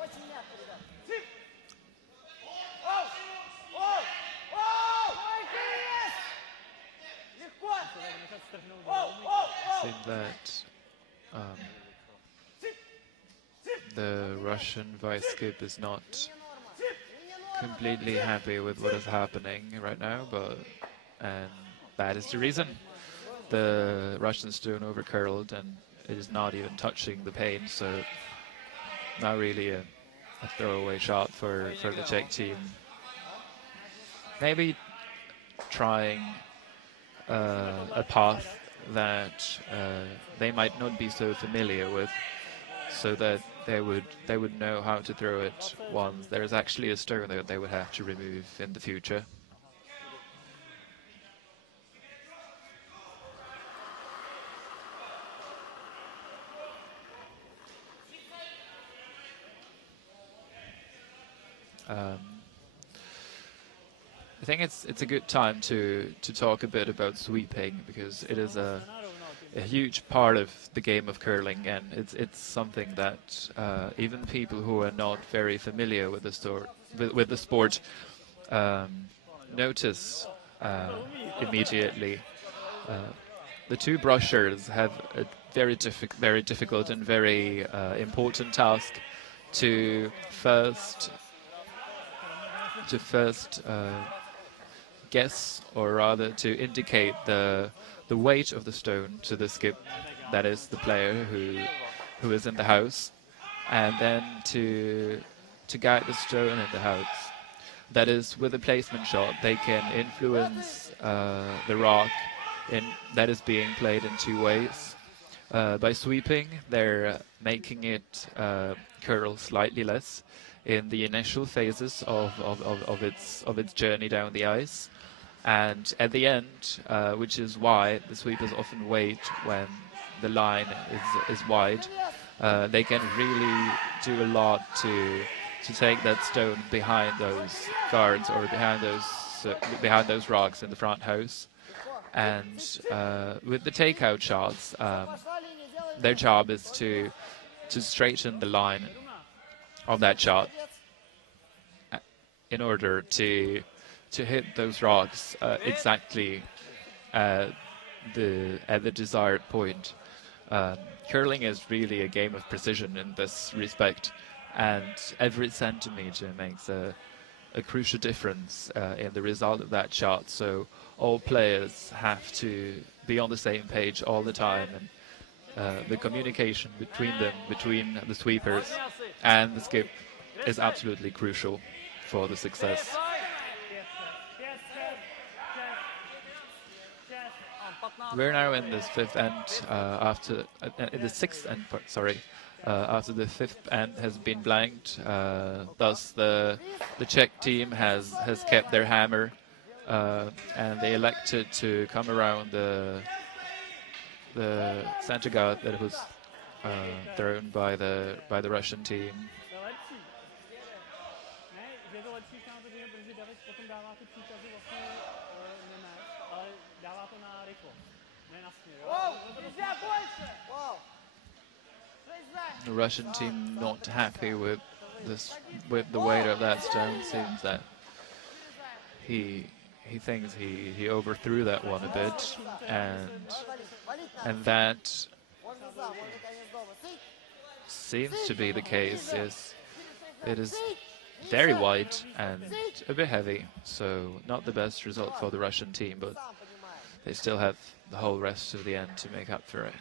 Очень мягко, ребят. I think that the Russian vice skip is not completely happy with what is happening right now, and that is the reason. The Russian stone overcurled, and it is not even touching the pane, so not really a throwaway shot for the Czech team. Maybe trying a path that they might not be so familiar with, so that they would know how to throw it once there is actually a stone that they would have to remove in the future. I think it's a good time to talk a bit about sweeping, because it is a huge part of the game of curling, and it's something that even people who are not very familiar with the sport notice immediately. The two brushers have a very difficult and very important task to first guess, or rather to indicate the weight of the stone to the skip, that is the player who is in the house, and then to guide the stone in the house. That is, with a placement shot, they can influence the rock that is being played in two ways. By sweeping, they're making it curl slightly less in the initial phases of its journey down the ice, and at the end, which is why the sweepers often wait when the line is wide. They can really do a lot to take that stone behind those guards, or behind those rocks in the front house. And with the takeout shots, their job is to straighten the line of that shot in order to hit those rocks exactly at the desired point. Curling is really a game of precision in this respect, and every centimeter makes a crucial difference in the result of that shot. So all players have to be on the same page all the time, and the communication between them, between the sweepers and the skip, is absolutely crucial for the success. We're now in this fifth end in the sixth end, sorry, after the fifth end has been blanked. Thus the Czech team has kept their hammer, and they elected to come around the center guard that was thrown by the Russian team. The Russian team not happy with the weight of that stone. Seems that he thinks he overthrew that one a bit, and that seems to be the case. It is very wide and a bit heavy, so not the best result for the Russian team, but they still have the whole rest of the end to make up for it.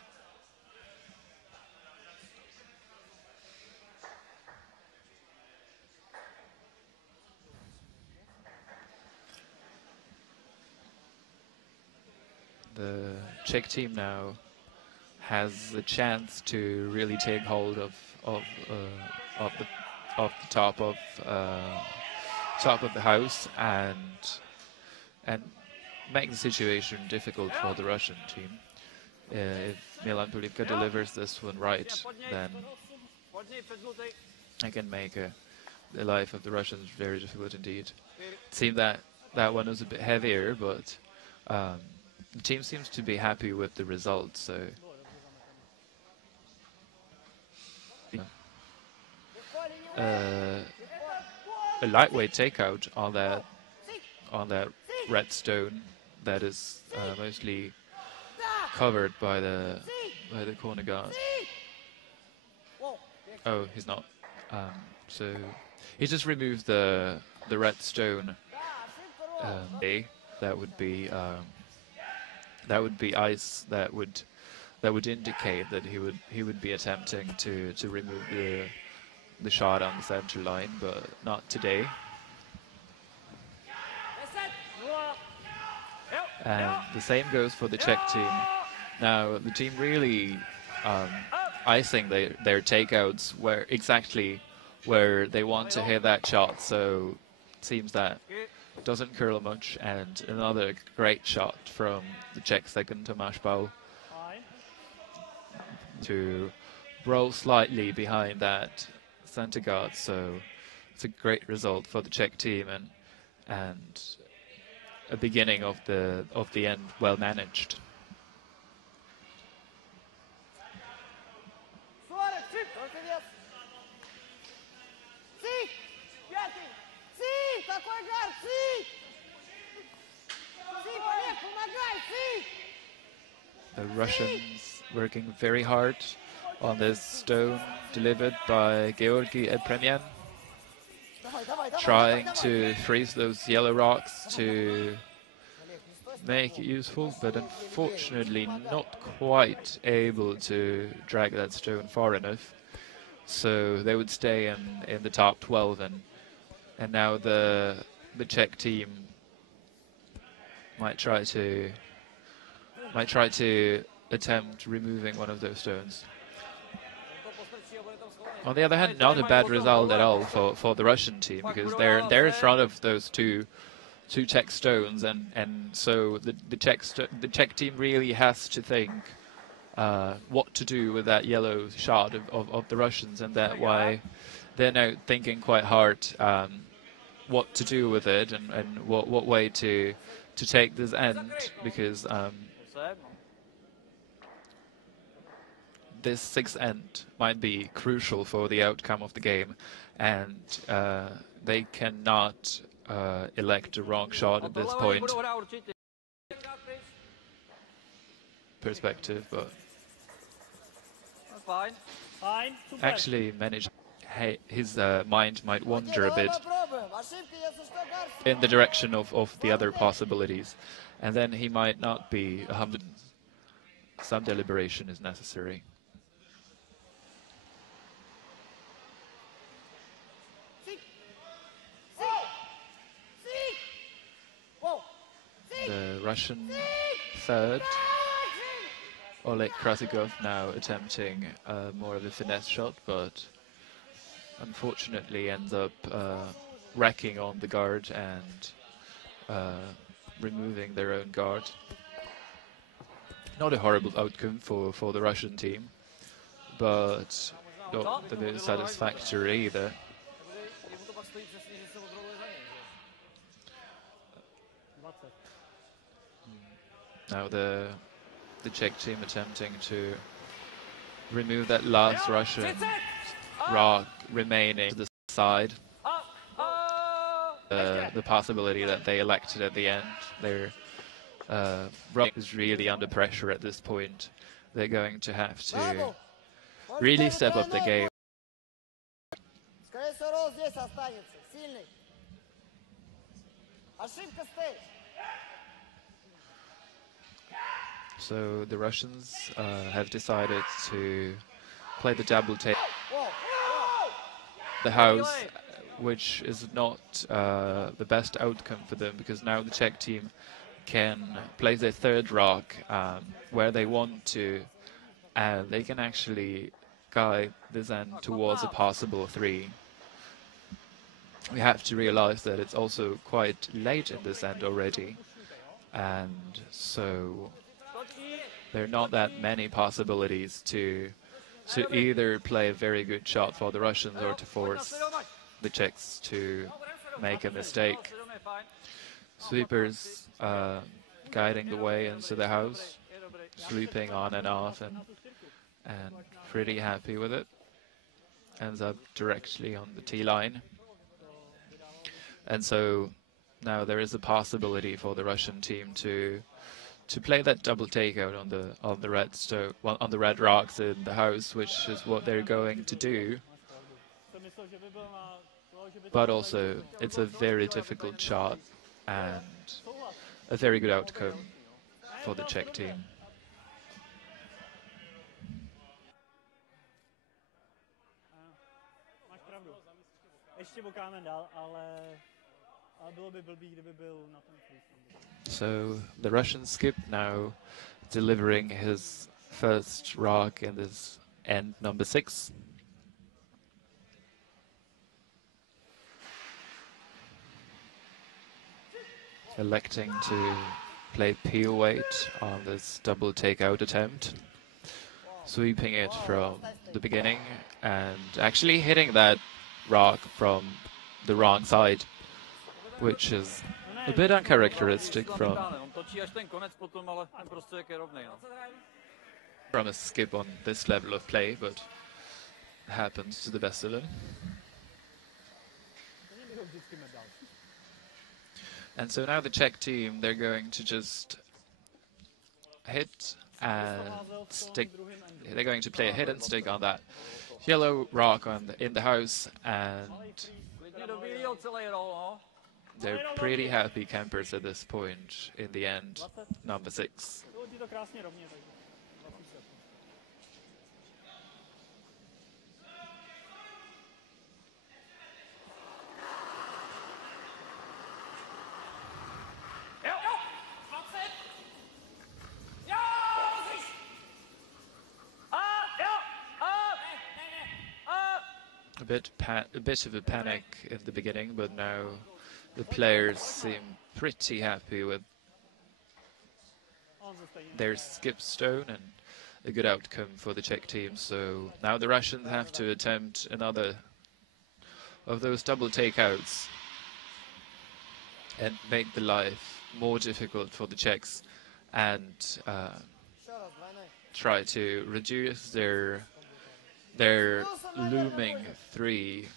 The Czech team now has the chance to really take hold of the top of the house and make the situation difficult for the Russian team. If Milan Polivka delivers this one right, then I can make the life of the Russians very difficult indeed. It seemed that one was a bit heavier, but the team seems to be happy with the result. So a lightweight takeout on that red stone that is mostly covered by the corner guard. Oh, he's not. So he just removed the red stone. That would be ice that would indicate that he would be attempting to remove the shot on the center line, but not today. And the same goes for the Czech team. Now the team really icing their takeouts exactly where they want to hit that shot. So it seems that doesn't curl much, and another great shot from the Czech second, Tomáš Paul, to roll slightly behind that center guard. So it's a great result for the Czech team, and a beginning of the end well managed. The Russians working very hard on this stone delivered by Georgi Epremyan, trying to freeze those yellow rocks to make it useful, but unfortunately not quite able to drag that stone far enough. So they would stay in the top 12, and now the Czech team might try to attempt removing one of those stones. On the other hand, not a bad result at all for the Russian team, because they're in front of those two Czech stones, and so the Czech team really has to think what to do with that yellow shot of the Russians, and that's why they're now thinking quite hard what to do with it and what way to take this end, because this sixth end might be crucial for the outcome of the game, and they cannot elect a wrong shot at this point. Perspective, but fajn. Fajn, super. actually managed. His mind might wander a bit in the direction of the other possibilities, and then he might not be 100. Some deliberation is necessary. The Russian third, Oleg Krasikov, now attempting more of a finesse shot, but unfortunately ends up wrecking on the guard and removing their own guard. Not a horrible outcome for the Russian team, but not very satisfactory either. Jemu to pak stojí přesně, že se odroluje za něj, že? Now the Czech team attempting to remove that last Russian rock remaining to the side. The possibility that they elected at the end. Their rock is really under pressure at this point. They're going to have to really step up the game. So the Russians have decided to play the double take. The house, which is not the best outcome for them, because now the Czech team can play their third rock where they want to, and they can actually guide this end towards a possible 3. We have to realize that it's also quite late in this end already, and so there are not that many possibilities to either play a very good shot for the Russians or to force the Czechs to make a mistake. Sweepers guiding the way into the house, sweeping on and off, and pretty happy with it. Ends up directly on the tee line. And so now there is a possibility for the Russian team to play that double takeout on the red rocks in the house, which is what they're going to do. But also, it's a very difficult shot and a very good outcome for the Czech team. Máš pravdu. Ještě bokáme dál, ale bylo by blbý, kdyby byl na tom freestyle. So the Russian skip now delivering his first rock in this end number 6. Electing to play peel weight on this double takeout attempt. Sweeping it from the beginning and actually hitting that rock from the wrong side, which is a bit uncharacteristic from a skip on this level of play, but happens to the best of them. And so now the Czech team, they're going to just hit and stick. They're going to play a hit and stick on that yellow rock in the house, and they're pretty happy campers at this point in the end, number 6. A bit of a panic in the beginning, but now the players seem pretty happy with their skip stone and a good outcome for the Czech team. So now the Russians have to attempt another of those double takeouts and make the life more difficult for the Czechs and try to reduce their looming 3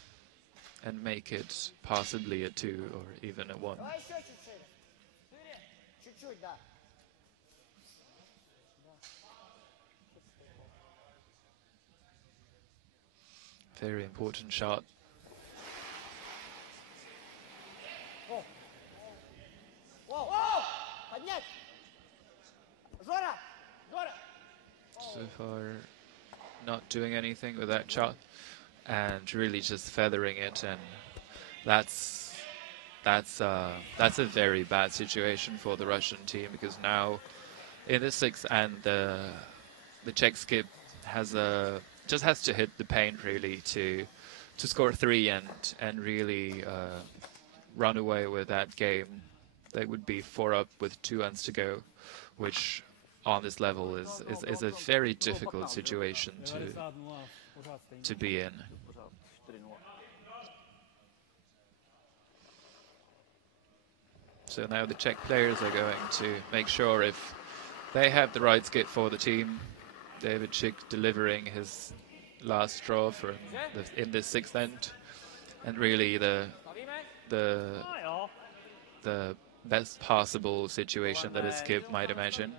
and make it possibly a 2 or even a 1. Very important shot. So far, not doing anything with that shot, and really just feathering it, and that's a very bad situation for the Russian team, because now in the sixth, and the Czech skip just has to hit the paint really to score 3 and really run away with that game. They would be 4 up with 2 ends to go, which on this level is a very difficult situation to be in. So now the Czech players are going to make sure if they have the right skip for the team. David Schick delivering his last straw in this sixth end, and really the best possible situation that a skip might imagine.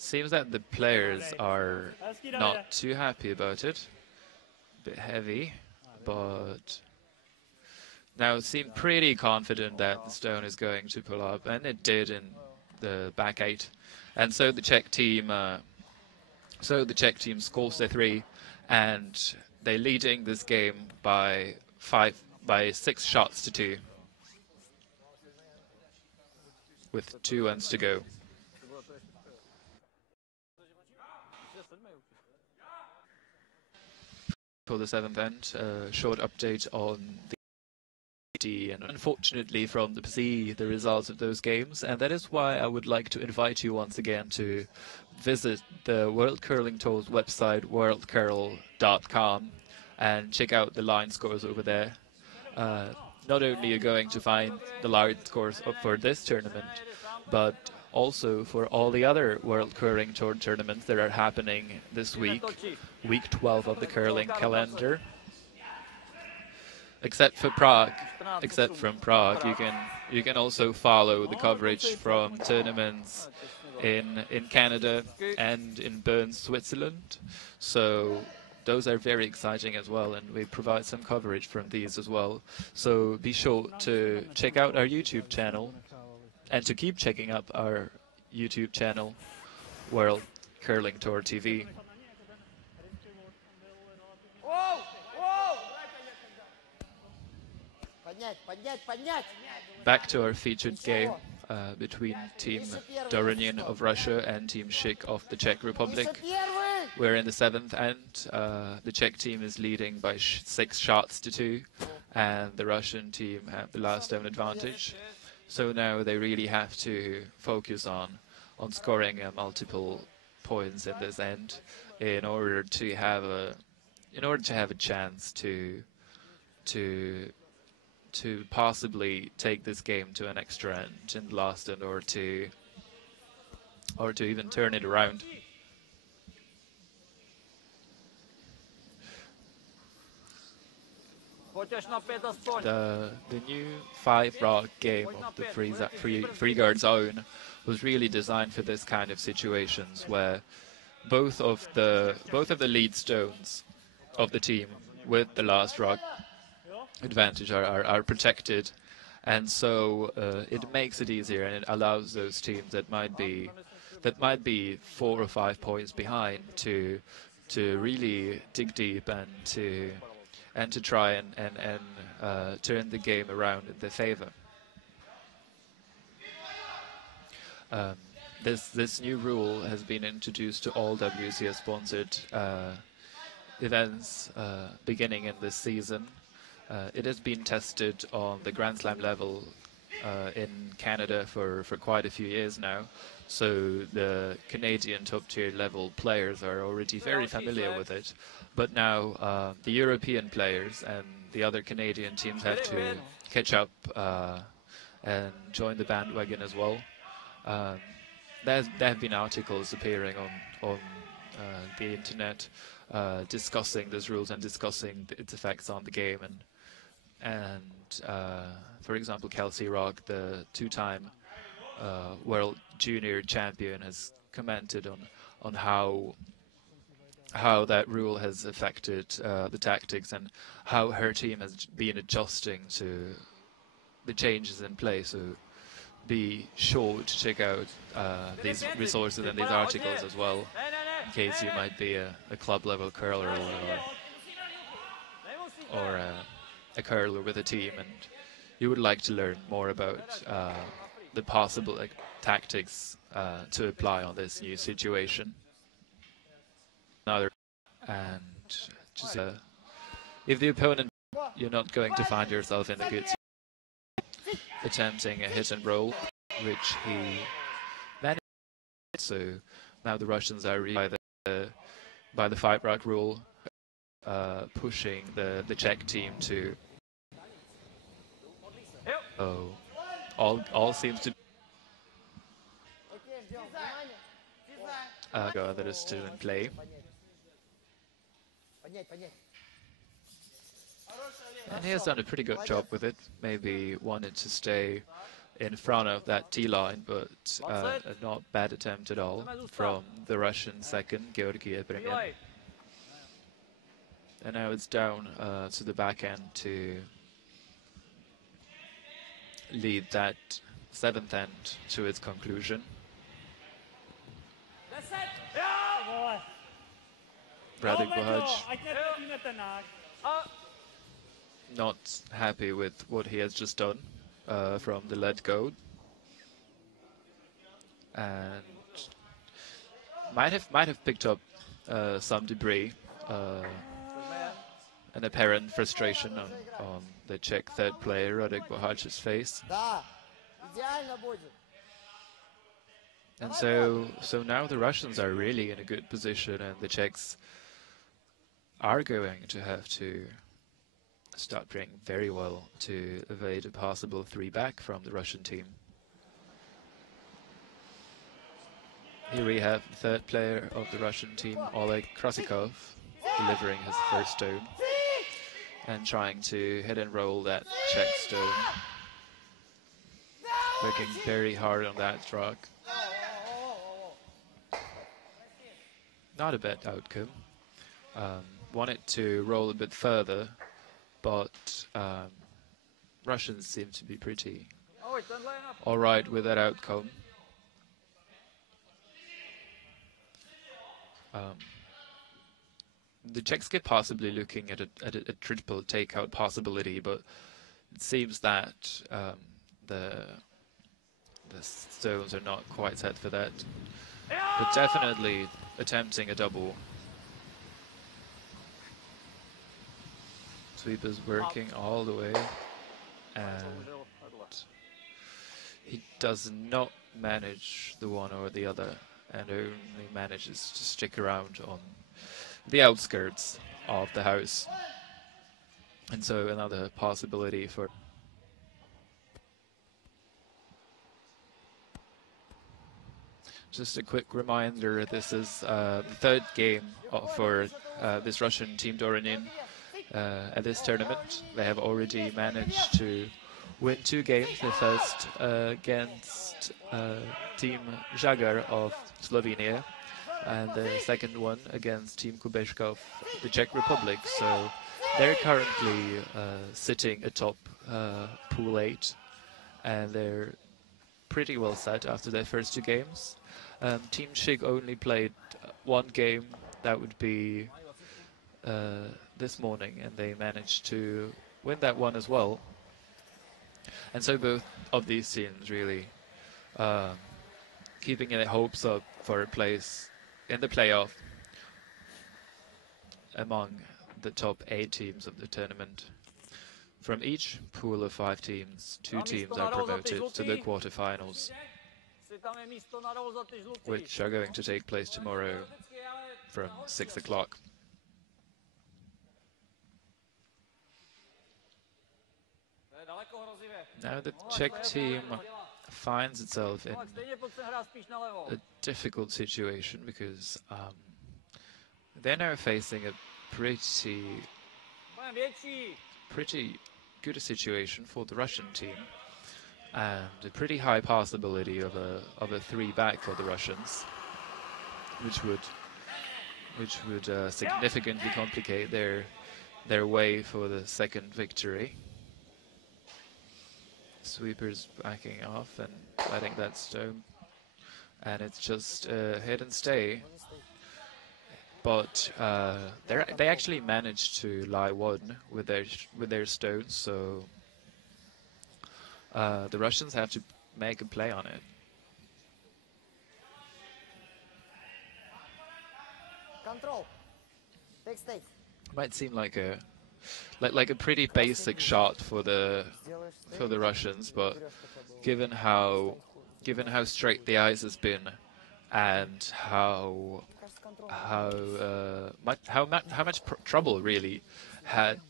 Seems that the players are not too happy about it. A bit heavy, but now seem pretty confident that the stone is going to pull up, and it did in the back 8. And so the Czech team scores their 3, and they're leading this game by 6 shots to 2, with 2 ends to go. For the 7th end, a short update on the and unfortunately from the PC the results of those games, and that is why I would like to invite you once again to visit the World Curling Tour's website, worldcurl.com, and check out the line scores over there. Not only are you going to find the line scores up for this tournament, but also for all the other World Curling Tour tournaments that are happening this week, week 12 of the curling calendar. Except from Prague, you can also follow the coverage from tournaments in Canada and in Bern, Switzerland. So those are very exciting as well, and we provide some coverage from these as well. So be sure to check out our YouTube channel, and to keep checking up our YouTube channel, World Curling Tour TV. Back to our featured game between Team Doronin of Russia and Team Schick of the Czech Republic. We're in the 7th end. The Czech team is leading by 6 shots to 2, and the Russian team have the last stone advantage. So now they really have to focus on scoring multiple points in this end in order to have a chance to possibly take this game to an extra end in the last end, or to even turn it around. The new 5-rock game of the free guard zone was really designed for this kind of situations, where both of the lead stones of the team with the last rock advantage are protected, and so it makes it easier, and it allows those teams that might be 4 or 5 points behind to really dig deep and to try and turn the game around in their favor. This new rule has been introduced to all WCS sponsored events beginning in this season. It has been tested on the Grand Slam level in Canada for quite a few years now, so the Canadian top-tier level players are already very familiar with it. But now the European players and the other Canadian teams have to catch up and join the bandwagon as well. There have been articles appearing on the internet discussing those rules and discussing its effects on the game, and for example, Kelsey Rock, the 2-time world junior champion, has commented on how how that rule has affected the tactics and how her team has been adjusting to the changes in play. So be sure to check out these resources and these articles as well, in case you might be a club level curler or a curler with a team and you would like to learn more about the possible tactics to apply on this new situation. And just if the opponent, you're not going to find yourself in a good situation, attempting a hit and roll, which he managed. So now the Russians are really by the 5-rack rule, pushing the Czech team to. Oh, all seems to. That is still in play. And he has done a pretty good job with it. Maybe wanted to stay in front of that T-line, but a not bad attempt at all from the Russian second, Georgi Ebremyan. And now it's down to the back end to lead that 7th end to its conclusion. Radek Bohaj not happy with what he has just done from the let go, and might have picked up some debris, an apparent frustration on the Czech third player Radek Bohaj's face. And so now the Russians are really in a good position, and the Czechs are going to have to start playing very well to evade a possible 3-back from the Russian team. Here we have the third player of the Russian team, Oleg Krasikov, delivering his first stone and trying to hit and roll that Czech stone. Working very hard on that rock. Not a bad outcome. Wanted to roll a bit further, but Russians seem to be pretty alright with that outcome. The Czechs could possibly looking at a triple takeout possibility, but it seems that the stones are not quite set for that. But definitely attempting a double. Sweep is working all the way, and he does not manage the one or the other, and only manages to stick around on the outskirts of the house. And so another possibility for just a quick reminder, this is the third game for this Russian team Doronin at this tournament. They have already managed to win 2 games. The first against Team Žagar of Slovenia, and the second one against Team Kubeška of the Czech Republic. So they're currently sitting atop Pool 8, and they're pretty well set after their first 2 games. Team Shig only played 1 game, that would be this morning, and they managed to win that one as well. And so both of these teams really keeping their hopes up for a place in the playoff among the top 8 teams of the tournament. From each pool of 5 teams, 2 teams are promoted to the quarterfinals, which are going to take place tomorrow from 6 o'clock. Now the Czech team finds itself in a difficult situation because they're now facing a pretty good situation for the Russian team, and a pretty high possibility of a 3-back for the Russians, which would which would significantly complicate their way for the second victory. Sweepers backing off and letting that stone, and it's just hit and stay. But they actually managed to lie one with their stones, so the Russians have to make a play on it. Control. Take stake. Might seem like a pretty basic shot for the Russians, but given how straight the ice has been, and how much trouble really had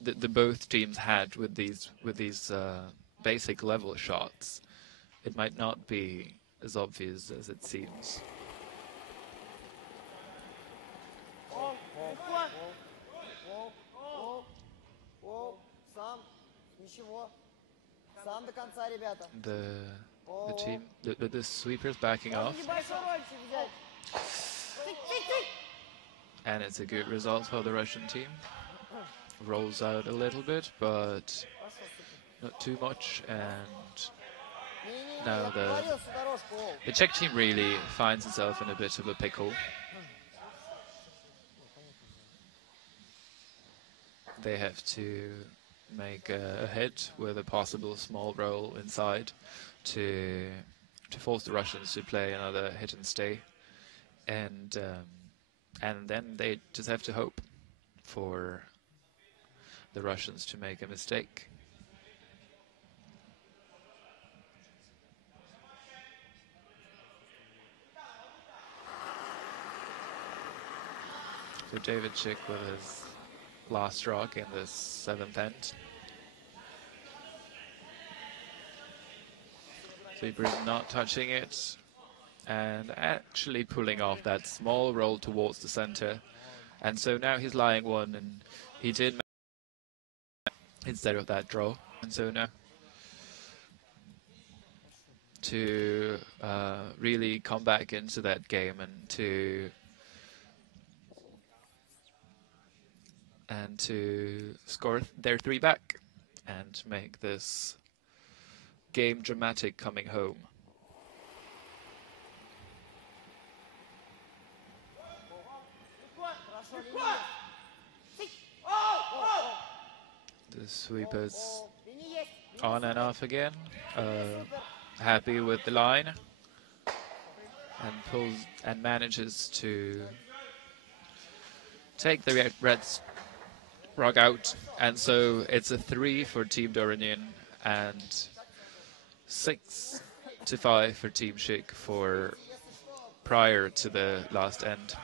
the both teams had with these basic level shots, it might not be as obvious as it seems. The sweepers backing off, and it's a good result for the Russian team. Rolls out a little bit, but not too much, and now the Czech team really finds itself in a bit of a pickle. They have to make a hit with a possible small roll inside to force the Russians to play another hit and stay, and then they just have to hope for the Russians to make a mistake. So David Chick with his last rock in the 7th end. Sweeper is not touching it and actually pulling off that small roll towards the center. And so now he's lying one, and he did instead of that draw. And so now to really come back into that game and to score their 3 back and make this game dramatic coming home. The sweepers on and off again, happy with the line, and pulls and manages to take the Reds rug out, and so it's a 3 for Team Doronin and 6-5 for Team Schick for prior to the last end.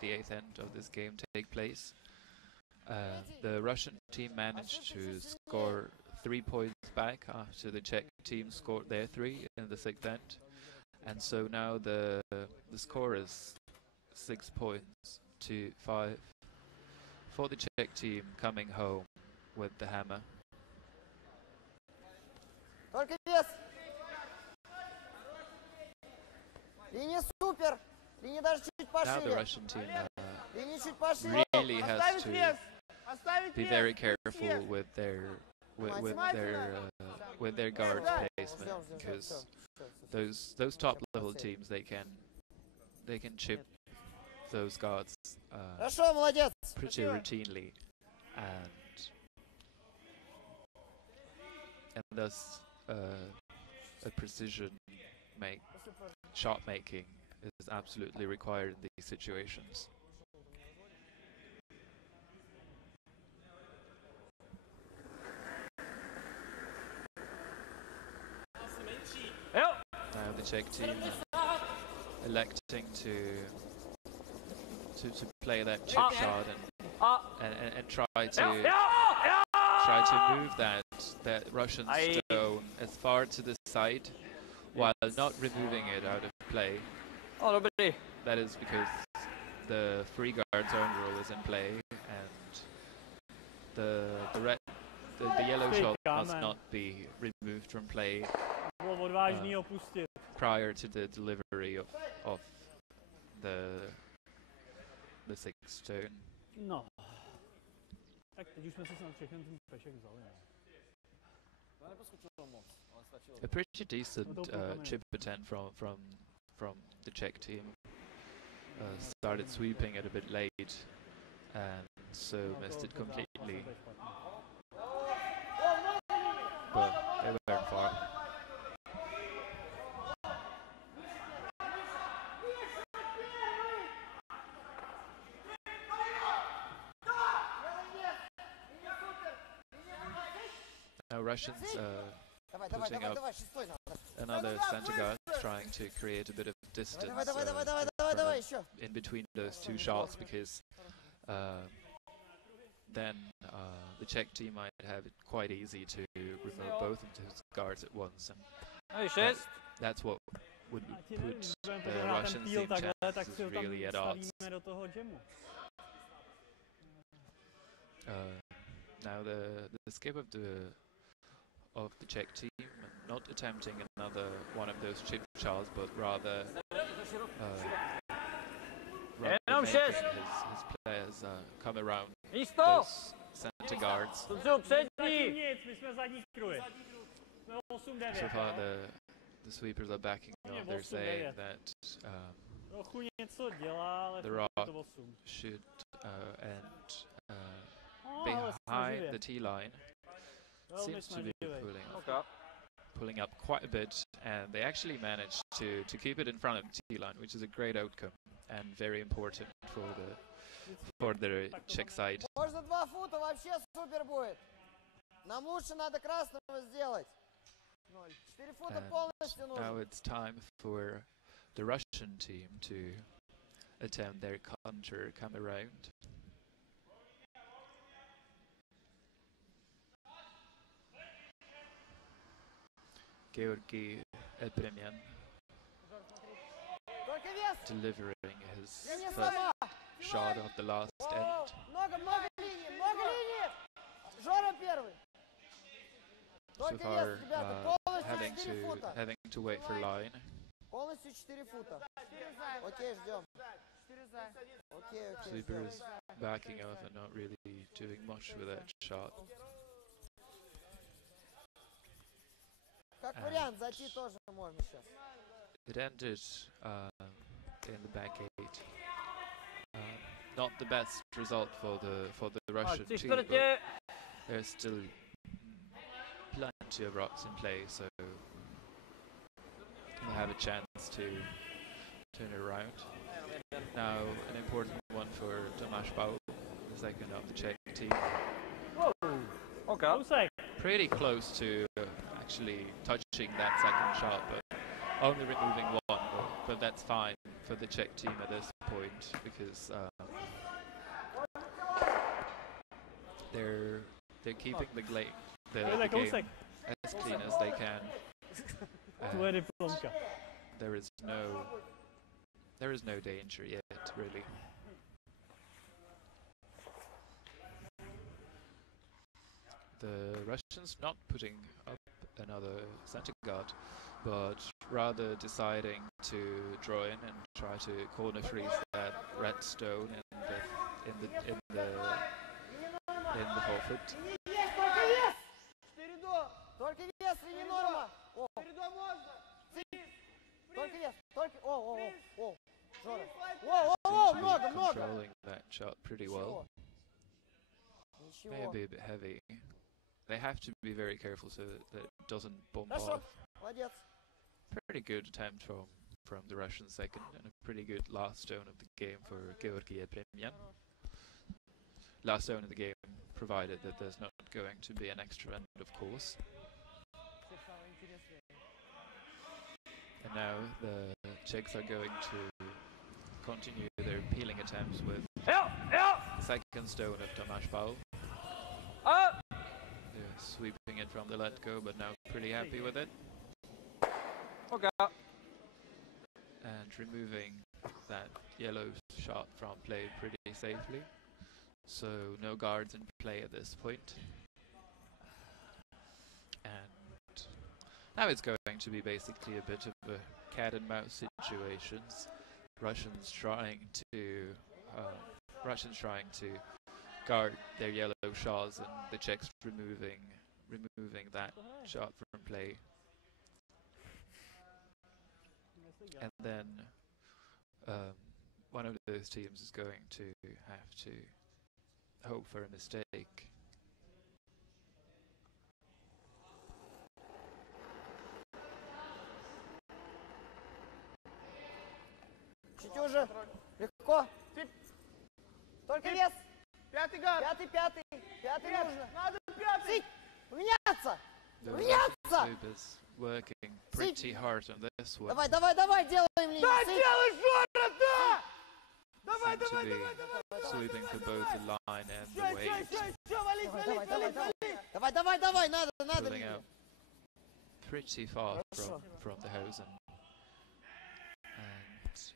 The 8th end of this game take place. The Russian team managed to score 3 points back after the Czech team scored their 3 in the 6th end, and so now the score is 6 points to 5 for the Czech team coming home with the hammer. Now the Russian team really has to be very careful with their guard placement, because those top level teams, they can chip those guards pretty routinely, and thus a precision shot making is absolutely required in these situations. Now the Czech team electing to play that chip shot and try to move that Russian stone as far to the side while not removing it out of play. Oh, dobrý. That is because the free guard zone rule is in play, and the yellow shot must not be removed from play prior to the delivery of the 6 stone. No. Tak teď už jsme si snad všechny ten pešek vzali. A pretty decent chip attempt from the Czech team. Started sweeping it a bit late, and so missed it completely. But they weren't far. Now Russians putting up another center guard, trying to create a bit of distance in between those 2 shots, because then the Czech team might have it quite easy to remove both of those guards at once, and that's what would put the Russian team chances really at odds. Now the skip of the Czech team, not attempting another one of those chip shots, but rather making his players come around those center guards. So far the sweepers are backing off. They're saying that the RUS should end behind the T-line. Seems to be pulling up quite a bit, and they actually managed to keep it in front of the T-line, which is a great outcome and very important for the Czech side. Можно 2 фута, вообще супер будет. Нам лучше надо красного сделать. 4 фута полностью нужно. Now it's time for the Russian team to attempt their counter come around. Georgi Epremyan delivering his first shot of the last end. So far, having to wait for line. Полностью 4 фута. Окей, ждем. Sleeper is backing off and not really doing much with that shot. Как вариант, зайти тоже можно сейчас. It ended in the back 8. Not the best result for the Russian team, but there's still plenty of rocks in play, so we'll have a chance to turn it around. Now an important one for Tomáš Paul, the second of the Czech team. Okay. Pretty close to actually touching that second shot, but only removing one. But that's fine for the Czech team at this point, because they're keeping the game as clean as they can. There is no danger yet, really. The Russians not putting up another center guard, but rather deciding to draw in and try to corner freeze that red stone in the forfeit. Только вес и не норма. Только вес, только... Жора. Много. Controlling that shot pretty well. Maybe a bit heavy. They have to be very careful so that it doesn't bump off. Молодец. Pretty good attempt from the Russian second, and a pretty good last stone of the game for Georgi Epremyan. Last stone of the game, provided that there's not going to be an extra end, of course. And now the Czechs are going to continue their peeling attempts with the second stone of Tomáš Paul. Yes. sweeping it from the let-go, but now pretty happy with it. Okay. And removing that yellow shot from play pretty safely. So no guards in play at this point. And now it's going to be basically a bit of a cat and mouse situations. Russians trying to guard their yellow shots, and the Czechs removing that shot from play. And then one of those teams is going to have to hope for a mistake. Чуть уже. Легко. Только вес. Пятый гард. Пятый. Пятый нужно. Надо пятый. Сить. Поменяться. The Поменяться. Russian is working pretty hard on this one. Давай, делаем линию. Да, Сить. делай, Жора, да! Давай, Seem to be sweeping for both the line and the weight. Все, вались. Давай, надо Pulling линию. out pretty far from the Hosen. And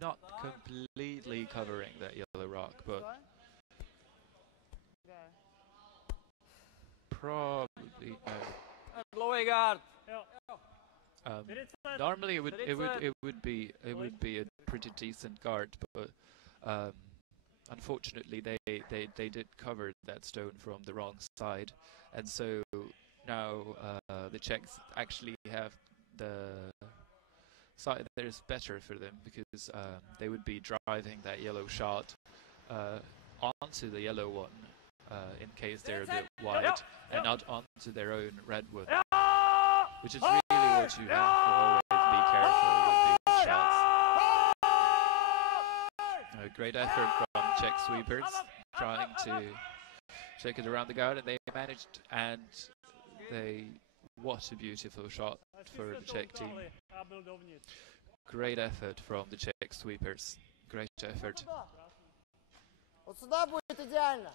not completely covering that yellow rock, but probably no. Dlouhý guard. Normally it would be a pretty decent guard, but unfortunately they did cover that stone from the wrong side, and so now the Czechs actually have the side that is better for them, because they would be driving that yellow shot onto the yellow one in case they're a bit wide, and not onto their own red one, which is really what you have to always be careful with these shots. A great effort from Czech sweepers trying to check it around the guard, and they managed, and what a beautiful shot for the Czech team. Great effort from the Czech sweepers. Great effort. Вот сюда будет идеально.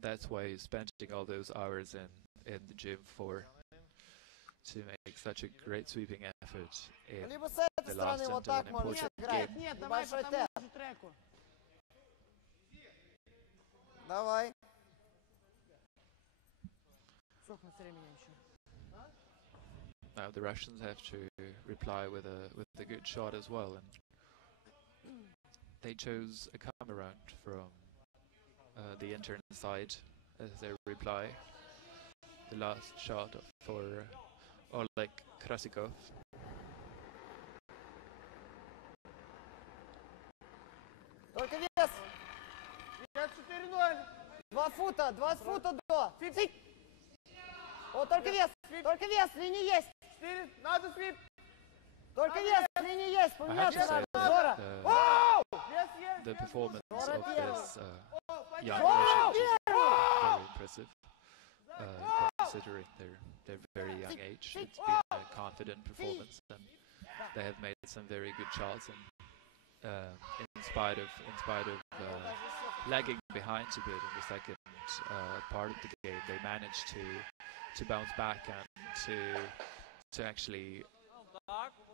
That's why he's spending all those hours in the gym to make such a great sweeping effort in Либо с этой the last стороны вот and an так можно important играть. game. Нет, давай по Небольшой тому тэп. же треку. Давай. Сколько на времени еще? Now the Russians have to reply with a good shot as well, and they chose a come around from the intern side as their reply. The last shot for Oleg Krasikov. Только вес. 4-0. 2 фута до. Сить. О, только вес, линия есть. 4, надо свип. Только вес, линия есть. I have to Поменяться say надо. Жора. that the performance of this young Go! Russians is very impressive, considering their very young age. It's been a confident performance, and they have made some very good shots, and in spite of lagging behind a bit in the second part of the game, they managed to bounce back and to actually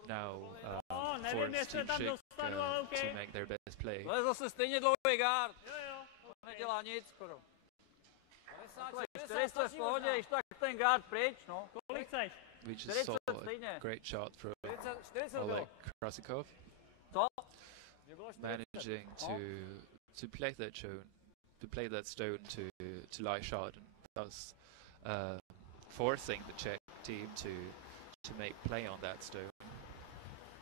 now force Team Czech to make their best play. To je zase stejně dlouhý guard. Nedělá nic skoro. 400 v pohodě, když tak ten guard pryč, no. Kolik chceš? We just saw a great shot from 40 Oleg Krasikov, Co? managing to play that stone to lie shot, and thus forcing the Czech team to make play on that stone.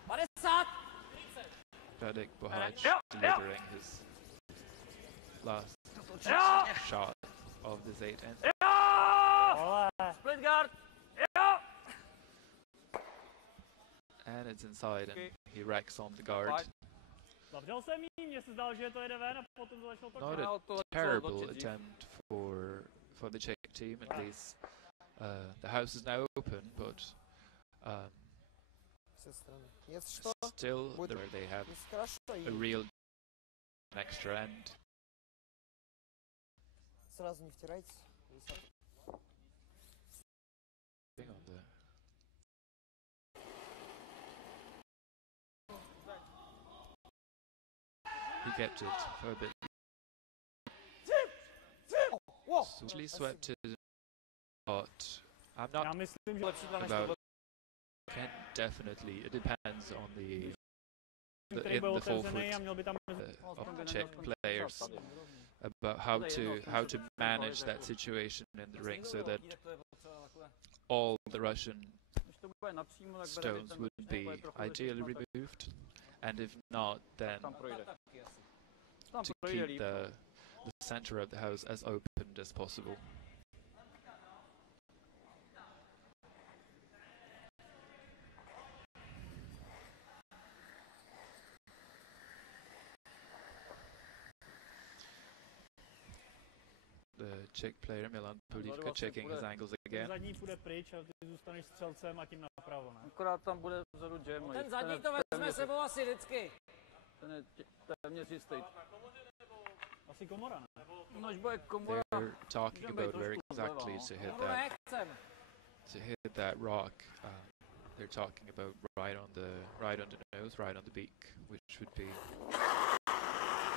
50! Radek Bohaj delivering his last shot of this 8-end. Split guard! And it's inside, and he racks on the guard. Zavřel jsem jí, mně se zdálo, že to jede ven a potom to začalo točit. Not a terrible attempt for the Czech team, at least. The house is now open, but still they have a real extra end. Сразу не втирайтесь. Thing on there. He kept it for a bit. Actually swept it out. I'm Já not myslím, že about. Can definitely. It depends on the který in byl the otevřený forefront a měl by tam of the Czech players about how to manage that situation in the ring so that all the Russian stones would be ideally removed, and if not, then to keep the center of the house as open as possible. The Czech player Milan Pulivka checking his angles ten again. zadní půjde pryč a ty zůstaneš střelcem a tím napravo, ne? Akorát tam bude vzadu Jam. Ten zadní to vezme sebou asi vždycky. Ten je téměř jistý. Asi komora, ne? Nož bude komora. They're talking about where exactly to hit that rock. They're talking about right on the nose, right on the beak, which would be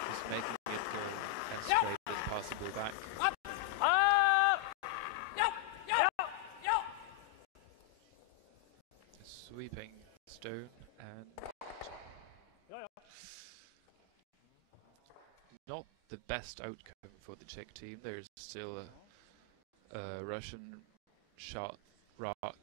just making it go as straight as possible back. Sweeping stone and not the best outcome for the Czech team. There's still a Russian shot rock.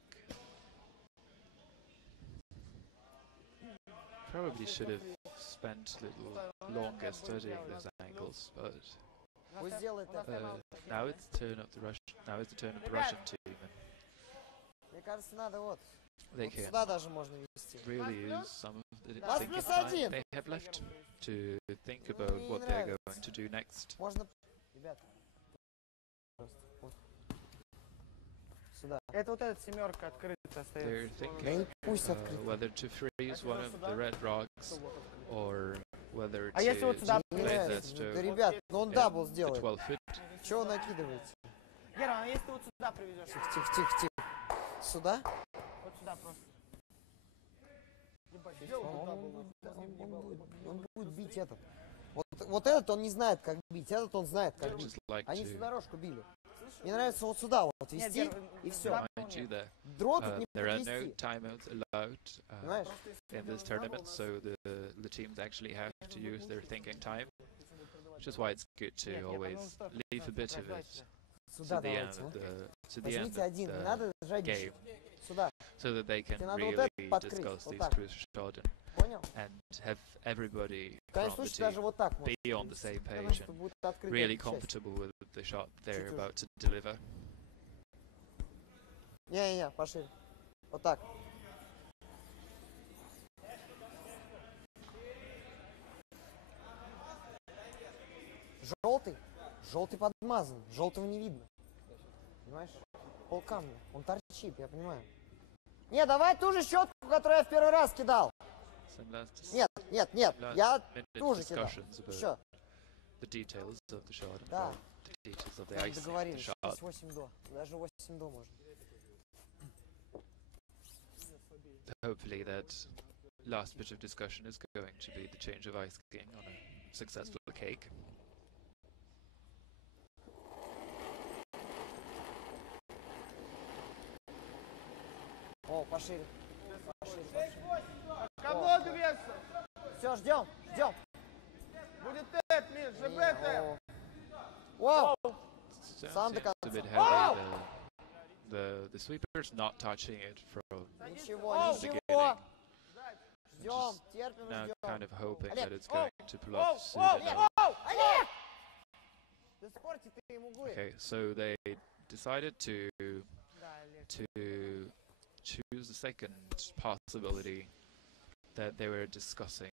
Probably should have spent a little longer studying those angles, but now it's the turn of the Russian. Now it's the turn of the Russian team, and Мне кажется, надо вот. they Вот can сюда даже можно вести. really use some of the Нас thinking плюс time один. they have left to think about what they're going to do next. Можно... Ребята. Просто. Вот. Сюда. Это вот эта семерка открытая They're стоит. thinking Пусть открыто. whether to freeze one of the red rocks or whether А если вот to сюда Не place that нравится. Да, stone ребят, ну он дабл in the сделает. 12 foot. Чего вы накидываете? Гера, а если ты вот сюда привезешь? Тихо, тихо, тихо, тихо. Сюда? Вот сюда просто. Он будет бить этот. Вот этот он не знает, как бить, этот он знает, как I'd бить. just like Они всю to дорожку били. Мне нравится вот сюда вот вести, и все. remind you that Дрон тут не there are no подвести. timeouts allowed Понимаешь? in this tournament, so the teams actually have to use their thinking time, which is why it's good to always leave a bit of it Сюда to the end давайте, of а. the end Возьмите один, не of надо the жадничать. game, Сюда, so that they can Тебе надо вот really это открыть, discuss вот these так. crucial shots понял? and have everybody В крайнем from the случае даже team вот так можно. be on the same Потому page что and будет открыта really эта часть. comfortable with the shot they're Чуть-чуть. about to deliver. Не-не-не, пошире. Вот так. Желтый. Желтый подмазан. Желтого не видно. Понимаешь? Пол камня. Он торчит, я понимаю. Не, давай ту же щетку, которую я в первый раз кидал. Some last Нет, нет, нет. last Я minute ту же кидал. discussions about Еще. the details of the shot and Да. about the details of the Мы icing of the договорились. shot. 8 до. Даже 8 до можно. Hopefully that last bit of discussion is going to be the change of icing on a successful cake. О, пошире. Пошире, пошире. Кого две? Все, ждем, ждем. Будет тэп, Миш, ЖБ тэп. Вау! So Сам до seems a bit конца. heavy. The sweeper's not touching it from Ничего, the ничего. beginning. Ждем, Just терпим, now ждем. kind of hoping Олег, that it's going to pull off soon Олег, enough. Олег! Да спорьте ты ему углы. Okay, so they decided to Да, Олег. choose the second possibility that they were discussing,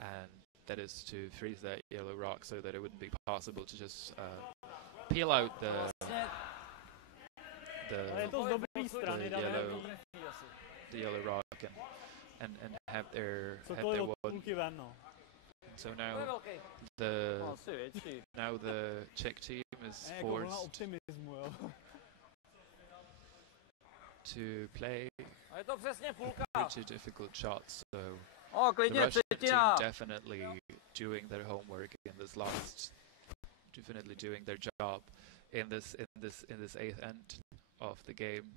and that is to freeze that yellow rock so that it wouldn't be possible to just peel out Ale je to z dobré strany, yellow- David. the yellow rock and have their Co to je od one. půlky ven, no. So To je now velký. the Asi větší. now the Czech team is forced to play A je to přesně půlka. pretty difficult shots, so O, the klidně Russian třetina. team definitely doing their homework in this last, definitely doing their job in this eighth end of the game.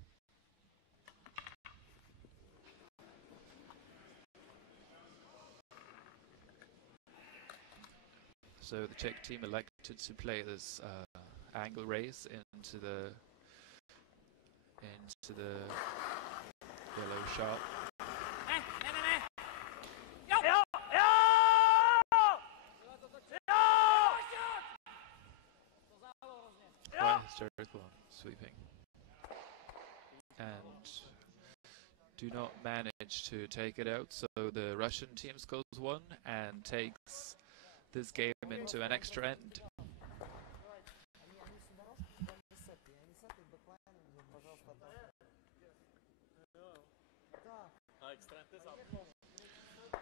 So the Czech team elected to play this angle race into the yellow shot. Ne. Jo! Jo! Jo! Quite hysterical on sweeping. And do not manage to take it out, so the Russian team scores one and takes this game into an extra end.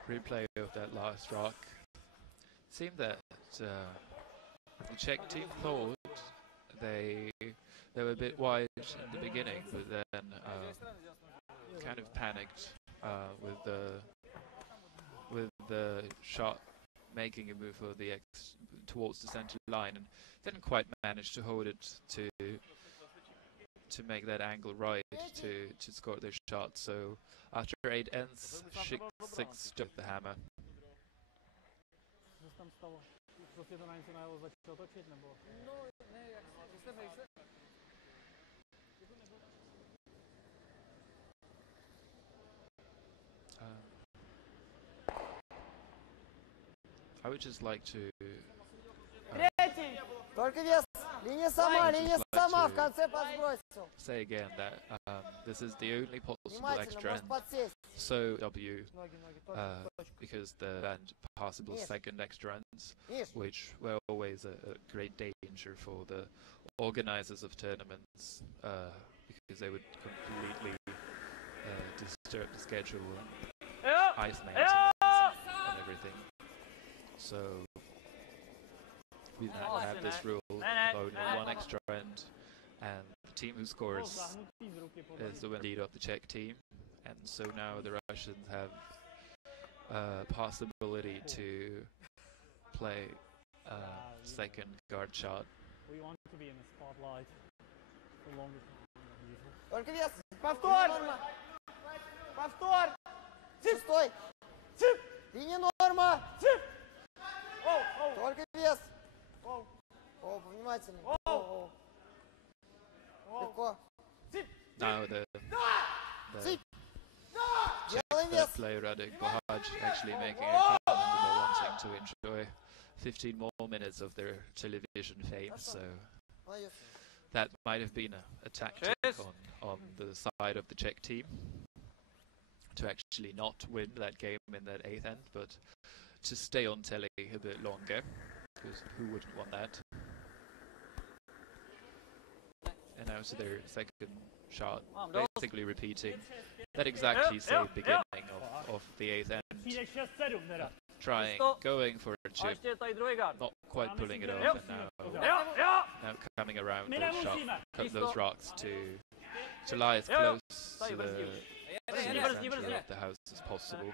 Replay of that last rock. Seemed that the Czech team thought they were a bit wide in the beginning, but then kind of panicked with the shot making a move for the towards the center line, and didn't quite manage to hold it to make that angle right to score their shot. So after 8 ends, 6 took the hammer. I would just like to Только вес. Линия сама, в конце подсбросил. say again that this is the only possible extra end. Подсесть. So W, because the possible second extra ends, which were always a great danger for the organizers of tournaments, because they would completely disturb the schedule and ice maintenance and everything. So we now have this rule of only one extra end, and the team who scores is the lead of the Czech team, and so now the Russians have possibility to play second guard shot. We want to be in the spotlight for longer time. Только вес. Повтор. Повтор. Стой. Линия норма. Только вес. О, повнимательнее. Легко. Now the Делай Czech вес. player Radek Bohaj actually making a comment about wanting to enjoy 15 more minutes of their television fame, so that might have been a tactic on the side of the Czech team to actually not win that game in that 8th end, but to stay on telly a bit longer, because who wouldn't want that? And now to their second shot, basically repeating that exactly same beginning of the 8th end. Trying, going for a chip, not quite pulling it off, and now coming around the shot, cut those rocks to lie as close to the center of the house as possible.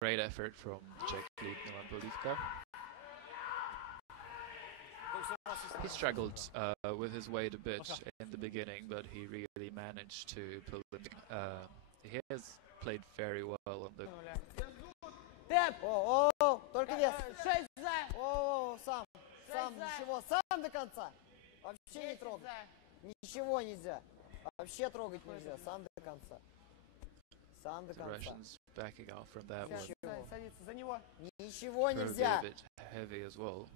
Great effort from Czech lead Milan Bolívka. He struggled with his weight a bit in the beginning, but he really managed to pull it. He has played very well on the... Только вес. Сам, ничего, сам до конца. Вообще не трогай. Ничего нельзя. Вообще трогать нельзя, сам до конца. Сам до The конца. Russians backing off from that one. Садится за него. Ничего Probably нельзя. a bit heavy as well,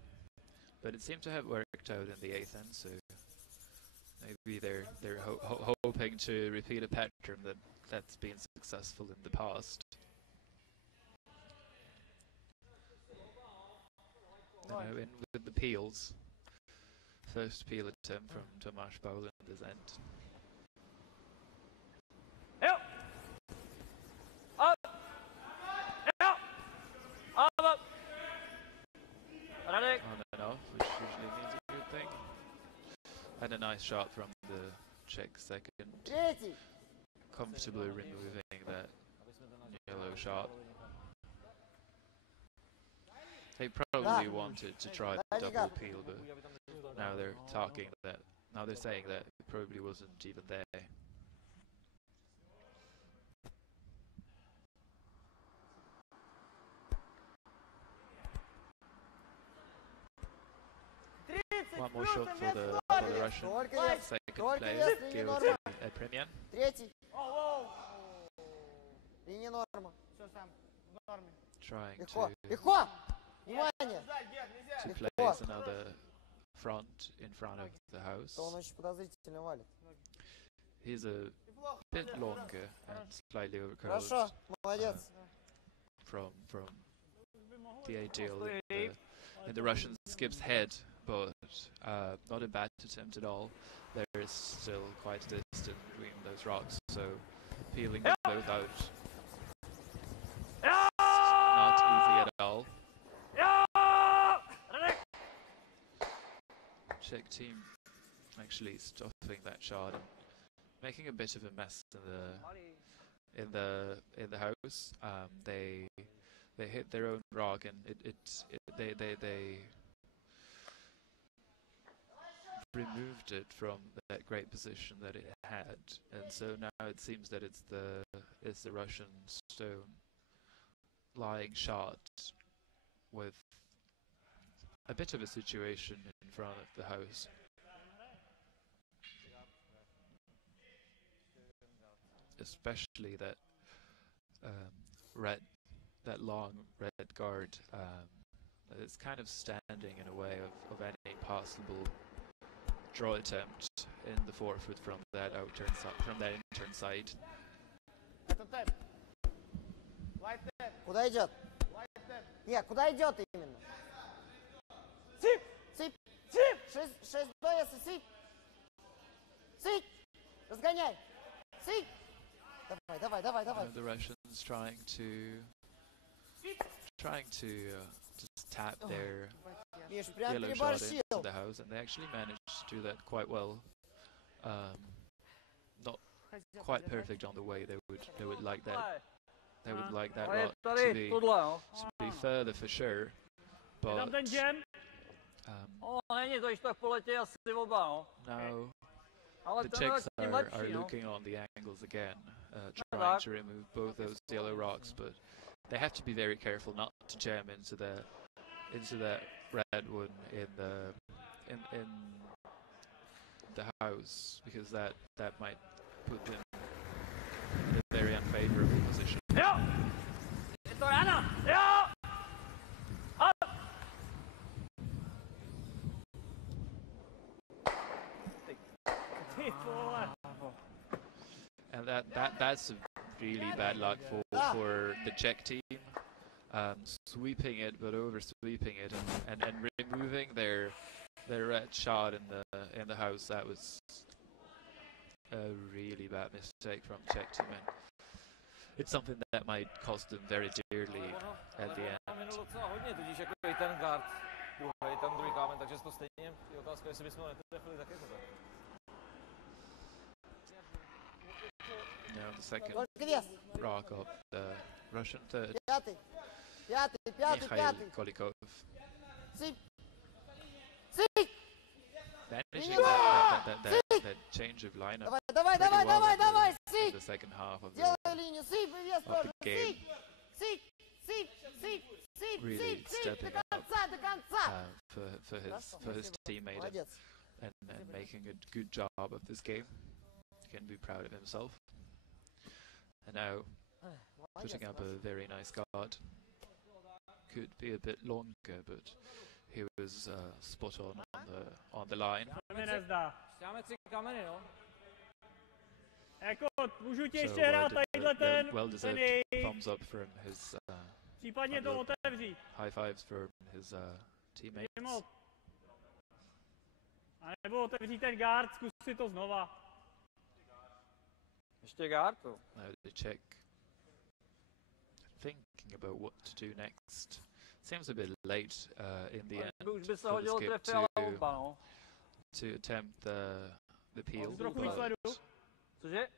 but it seemed to have worked out in the 8th end, so maybe they're hoping to repeat a pattern that's been successful in the past. And now in with the peels. First peel attempt from Tomasz Paul at this end. And a nice shot from the Czech second, Третий. comfortably removing that yellow shot. They probably wanted to try the double peel, but now they're saying that it probably wasn't even there. One more shot for the Russian second player, Georgi Apremian. Третий. Линия норма. Все сам. В норме. Trying Легко. to Легко. Внимание. place another front in front of the house. Он очень подозрительно валит. He's a bit longer and slightly overcurled Хорошо. Молодец. from the ideal in the Russian skip's head, but not a bad attempt at all. There is still quite a distance between those rocks, so peeling them both out not easy at all. Czech team actually stopping that shot and making a bit of a mess in the house. They hit their own rock and they removed it from that great position that it had, and so now it seems that it's the Russian stone lying shot with a bit of a situation in front of the house. Especially that that long red guard is kind of standing in a way of any possible draw attempt in the forefoot from that intern side. Куда идет? Нет, куда идет именно? Сип! Сип! Сип! 6 БС, сип! Сип! Разгоняй! Сип! Давай. The Russians trying to just tap their Миш, прям yellow shot переборщил. into the house, and they actually managed to do that quite well. Not quite perfect on the way they would like that. They would like that rock to be further for sure, but Tam ten jam. Není to, když tak poletí asi oba, no. now Ale the tenhle Czechs je tím are lepší, no. looking on the angles again, trying to remove both those yellow rocks, but they have to be very careful not to jam into that red one in the house, because that might put them in a very unfavorable position. Jo! Je to rána! Jo! Ty vole. And that's a really bad luck for the Czech team, sweeping it but over sweeping it and removing their red shot in the house. That was a really bad mistake from the Czech team, and it's something that might cost them very dearly at the end. Minul docela hodně, tudíž jako i ten guard, ten druhý kámen, takže to stejně je otázka, jestli bychom ho netrefili, tak je to tak. Now the second Только вес. rock of the Russian third, Пятый. Mikhail Kolikov. Сип! Сип! Managing that change of lineup Давай, in сип! the second half of Делай линию, сип и вес the тоже. game. Сип, Really stepping до up конца. for his teammate Молодец. and making a good job of this game. He can be proud of himself. And now putting up a very nice guard. Could be a bit longer, but he was spot on the line. To mi nezdá. Dáme 3 kameny, no. Jako, můžu ti So ještě hrát tadyhle ten, well ten deserved jej. thumbs up from his Případně to otevřít. high fives for his teammates. Mimo. A nebo otevřít ten guard, zkus si to znova. Ještě guard, to. Now the Czech thinking about what to do next. Seems a bit late in the end Už by se for the hodilo skip trefy, ale to oba, no. to attempt the peel, Můžu trochu víc ledu? but Cože?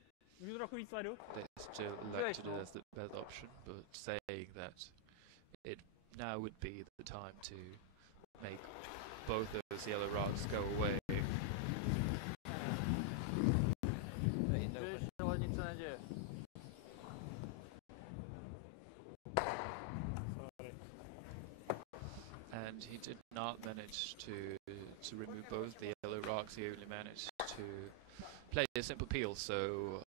Můžu trochu víc ledu? they still elect to do as the best option, but saying that it now would be the time to make both those yellow rocks go away. Nic se neděje. And he did not manage to remove both the yellow rocks. He only managed to play a simple peel, so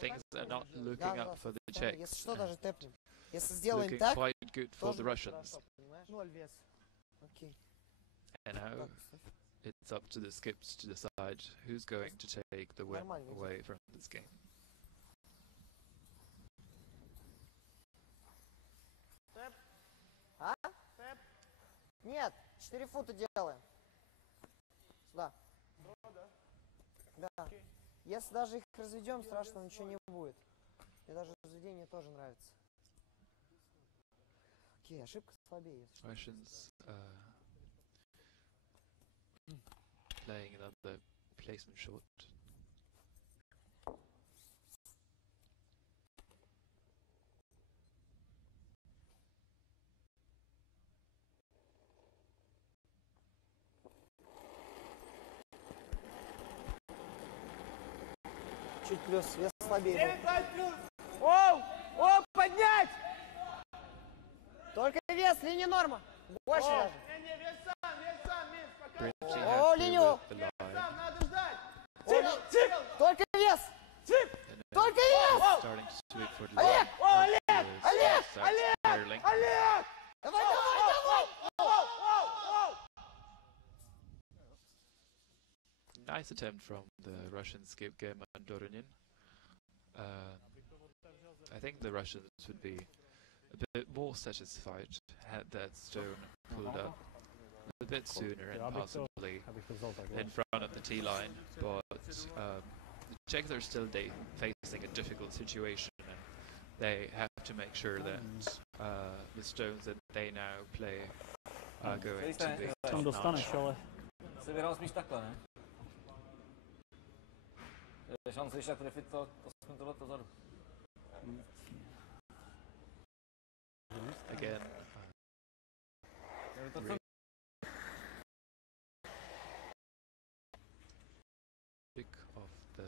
things are not looking up for the Если Czechs. что, даже тэпнем. Если сделаем Looking так, quite good for тоже the будет Russians. хорошо, понимаешь? 0 вес. Окей. And now Так, it's up to the skips to decide who's going to take the win Нормально идёт. away from this game. Тэп. А? Тэп. Нет, 4 фута делаем. Сюда. Да. Если даже их разведем, страшного ничего не будет. Мне даже разведение тоже нравится. Окей, ошибка слабее. если что. Russians playing another placement shot. Чуть плюс, вес слабее. Оу! Оу, поднять! Только вес, линия норма. Больше даже. Bridging О, out линию. through the line. Только вес. And Только now вес. starting to sweep for the Олег! line. Starts curling. Давай, давай, давай. Nice attempt from the Russian skip game on Doronin. I think the Russians would be a bit more satisfied had that stone pulled up a bit sooner and possibly in front of the T line, but the Czechs are still facing a difficult situation, and they have to make sure that the stones that they now play are going to be Tam top dostaneš, notch. ale... Jsi vyhrál spíš takhle, ne? Je šance, když tak trefit to aspoň tohleto zadu. Again, pick of the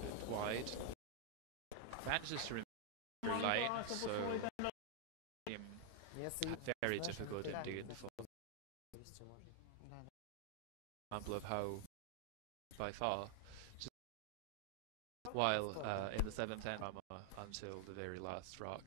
bit wide. Manages to remove line, so Если very знаешь, difficult нахера indeed не for вести можно. example of how by far just while in the 7th end until the very last rock.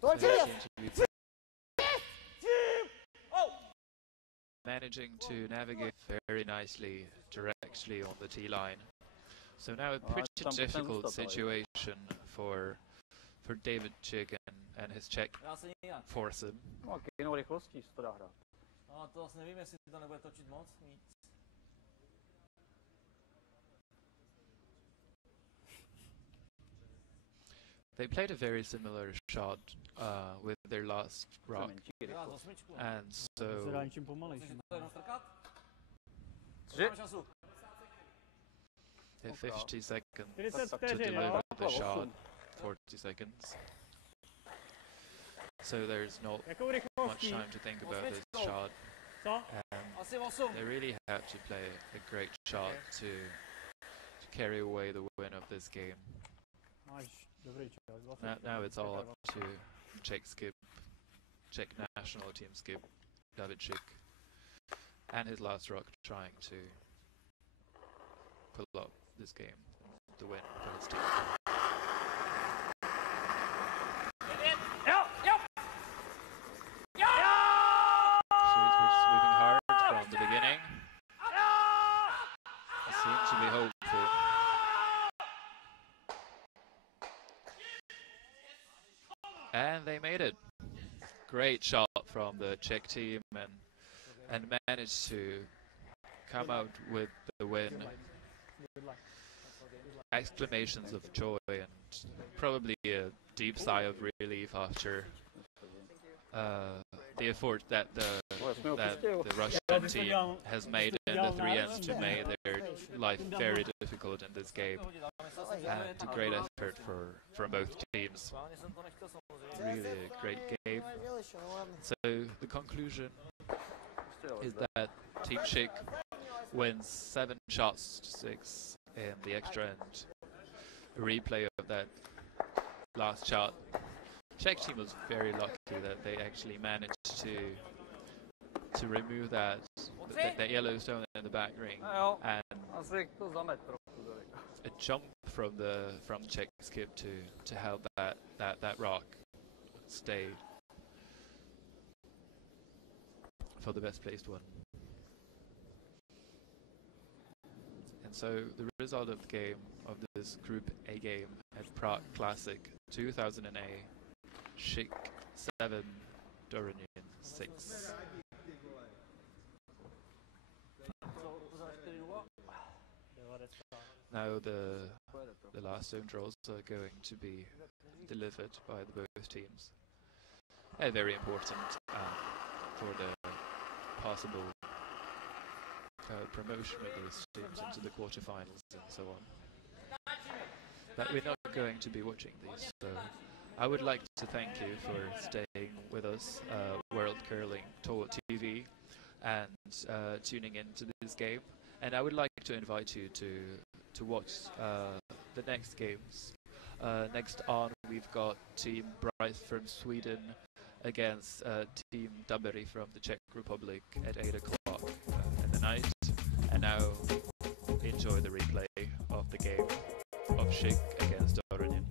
Только They вес. seem to be managing to navigate very nicely directly on the T line. So now a pretty difficult situation for David Chick and his Czech Já se nijak. foursome. No, jak jinou rychlostí se to dá hrát. No to vlastně nevím, jestli to nebude točit moc víc. They played a very similar shot with their last rock, Menší Dělá z rychlost. osmičku. and To se dá so něčím pomalejší. Chceš to jenom strkat? Že? Máme času. they have 50 seconds 40 to vteřin, deliver jo? the shot. 40 seconds. So there's not Jakou much rychlostí? time to think about this shot, Co? and Asi 8. they really have to play a great shot to carry away the win of this game. Máš dobrý čas. 20. Now it's all up to Czech national team skip, David Chick, and his last rock trying to pull up this game, the win for his team. We're sweeping hard from the beginning. Seem to be hopeful. And they made it. Great shot from the Czech team and managed to come out with the win. Exclamations of joy and probably a deep sigh of relief after the effort that the Russian team has made in the 3 ends to make their life very difficult in this game, and a great effort from both teams. Really a great game. So the conclusion is that Team Schick wins 7 shots to 6 in the extra end. A replay of that last shot. Czech team was very lucky that they actually managed to remove that yellow stone in the back ring, and a jump from the Czech skip to help that rock stay for the best placed one. And so the result of the game, of this Group A game at Prague Classic 2008, Schick 7, Doronin 6. Now the last stone draws are going to be delivered by the both teams. Very important for the possible promotion of these teams into the quarterfinals and so on. But we're not going to be watching these, so I would like to thank you for staying with us, World Curling TV, and tuning into this game. And I would like to invite you to watch the next games. Next on, we've got Team Bryce from Sweden against Team Daberi from the Czech Republic at 8 o'clock in the night. And now, enjoy the replay of the game of Schick against Doronin.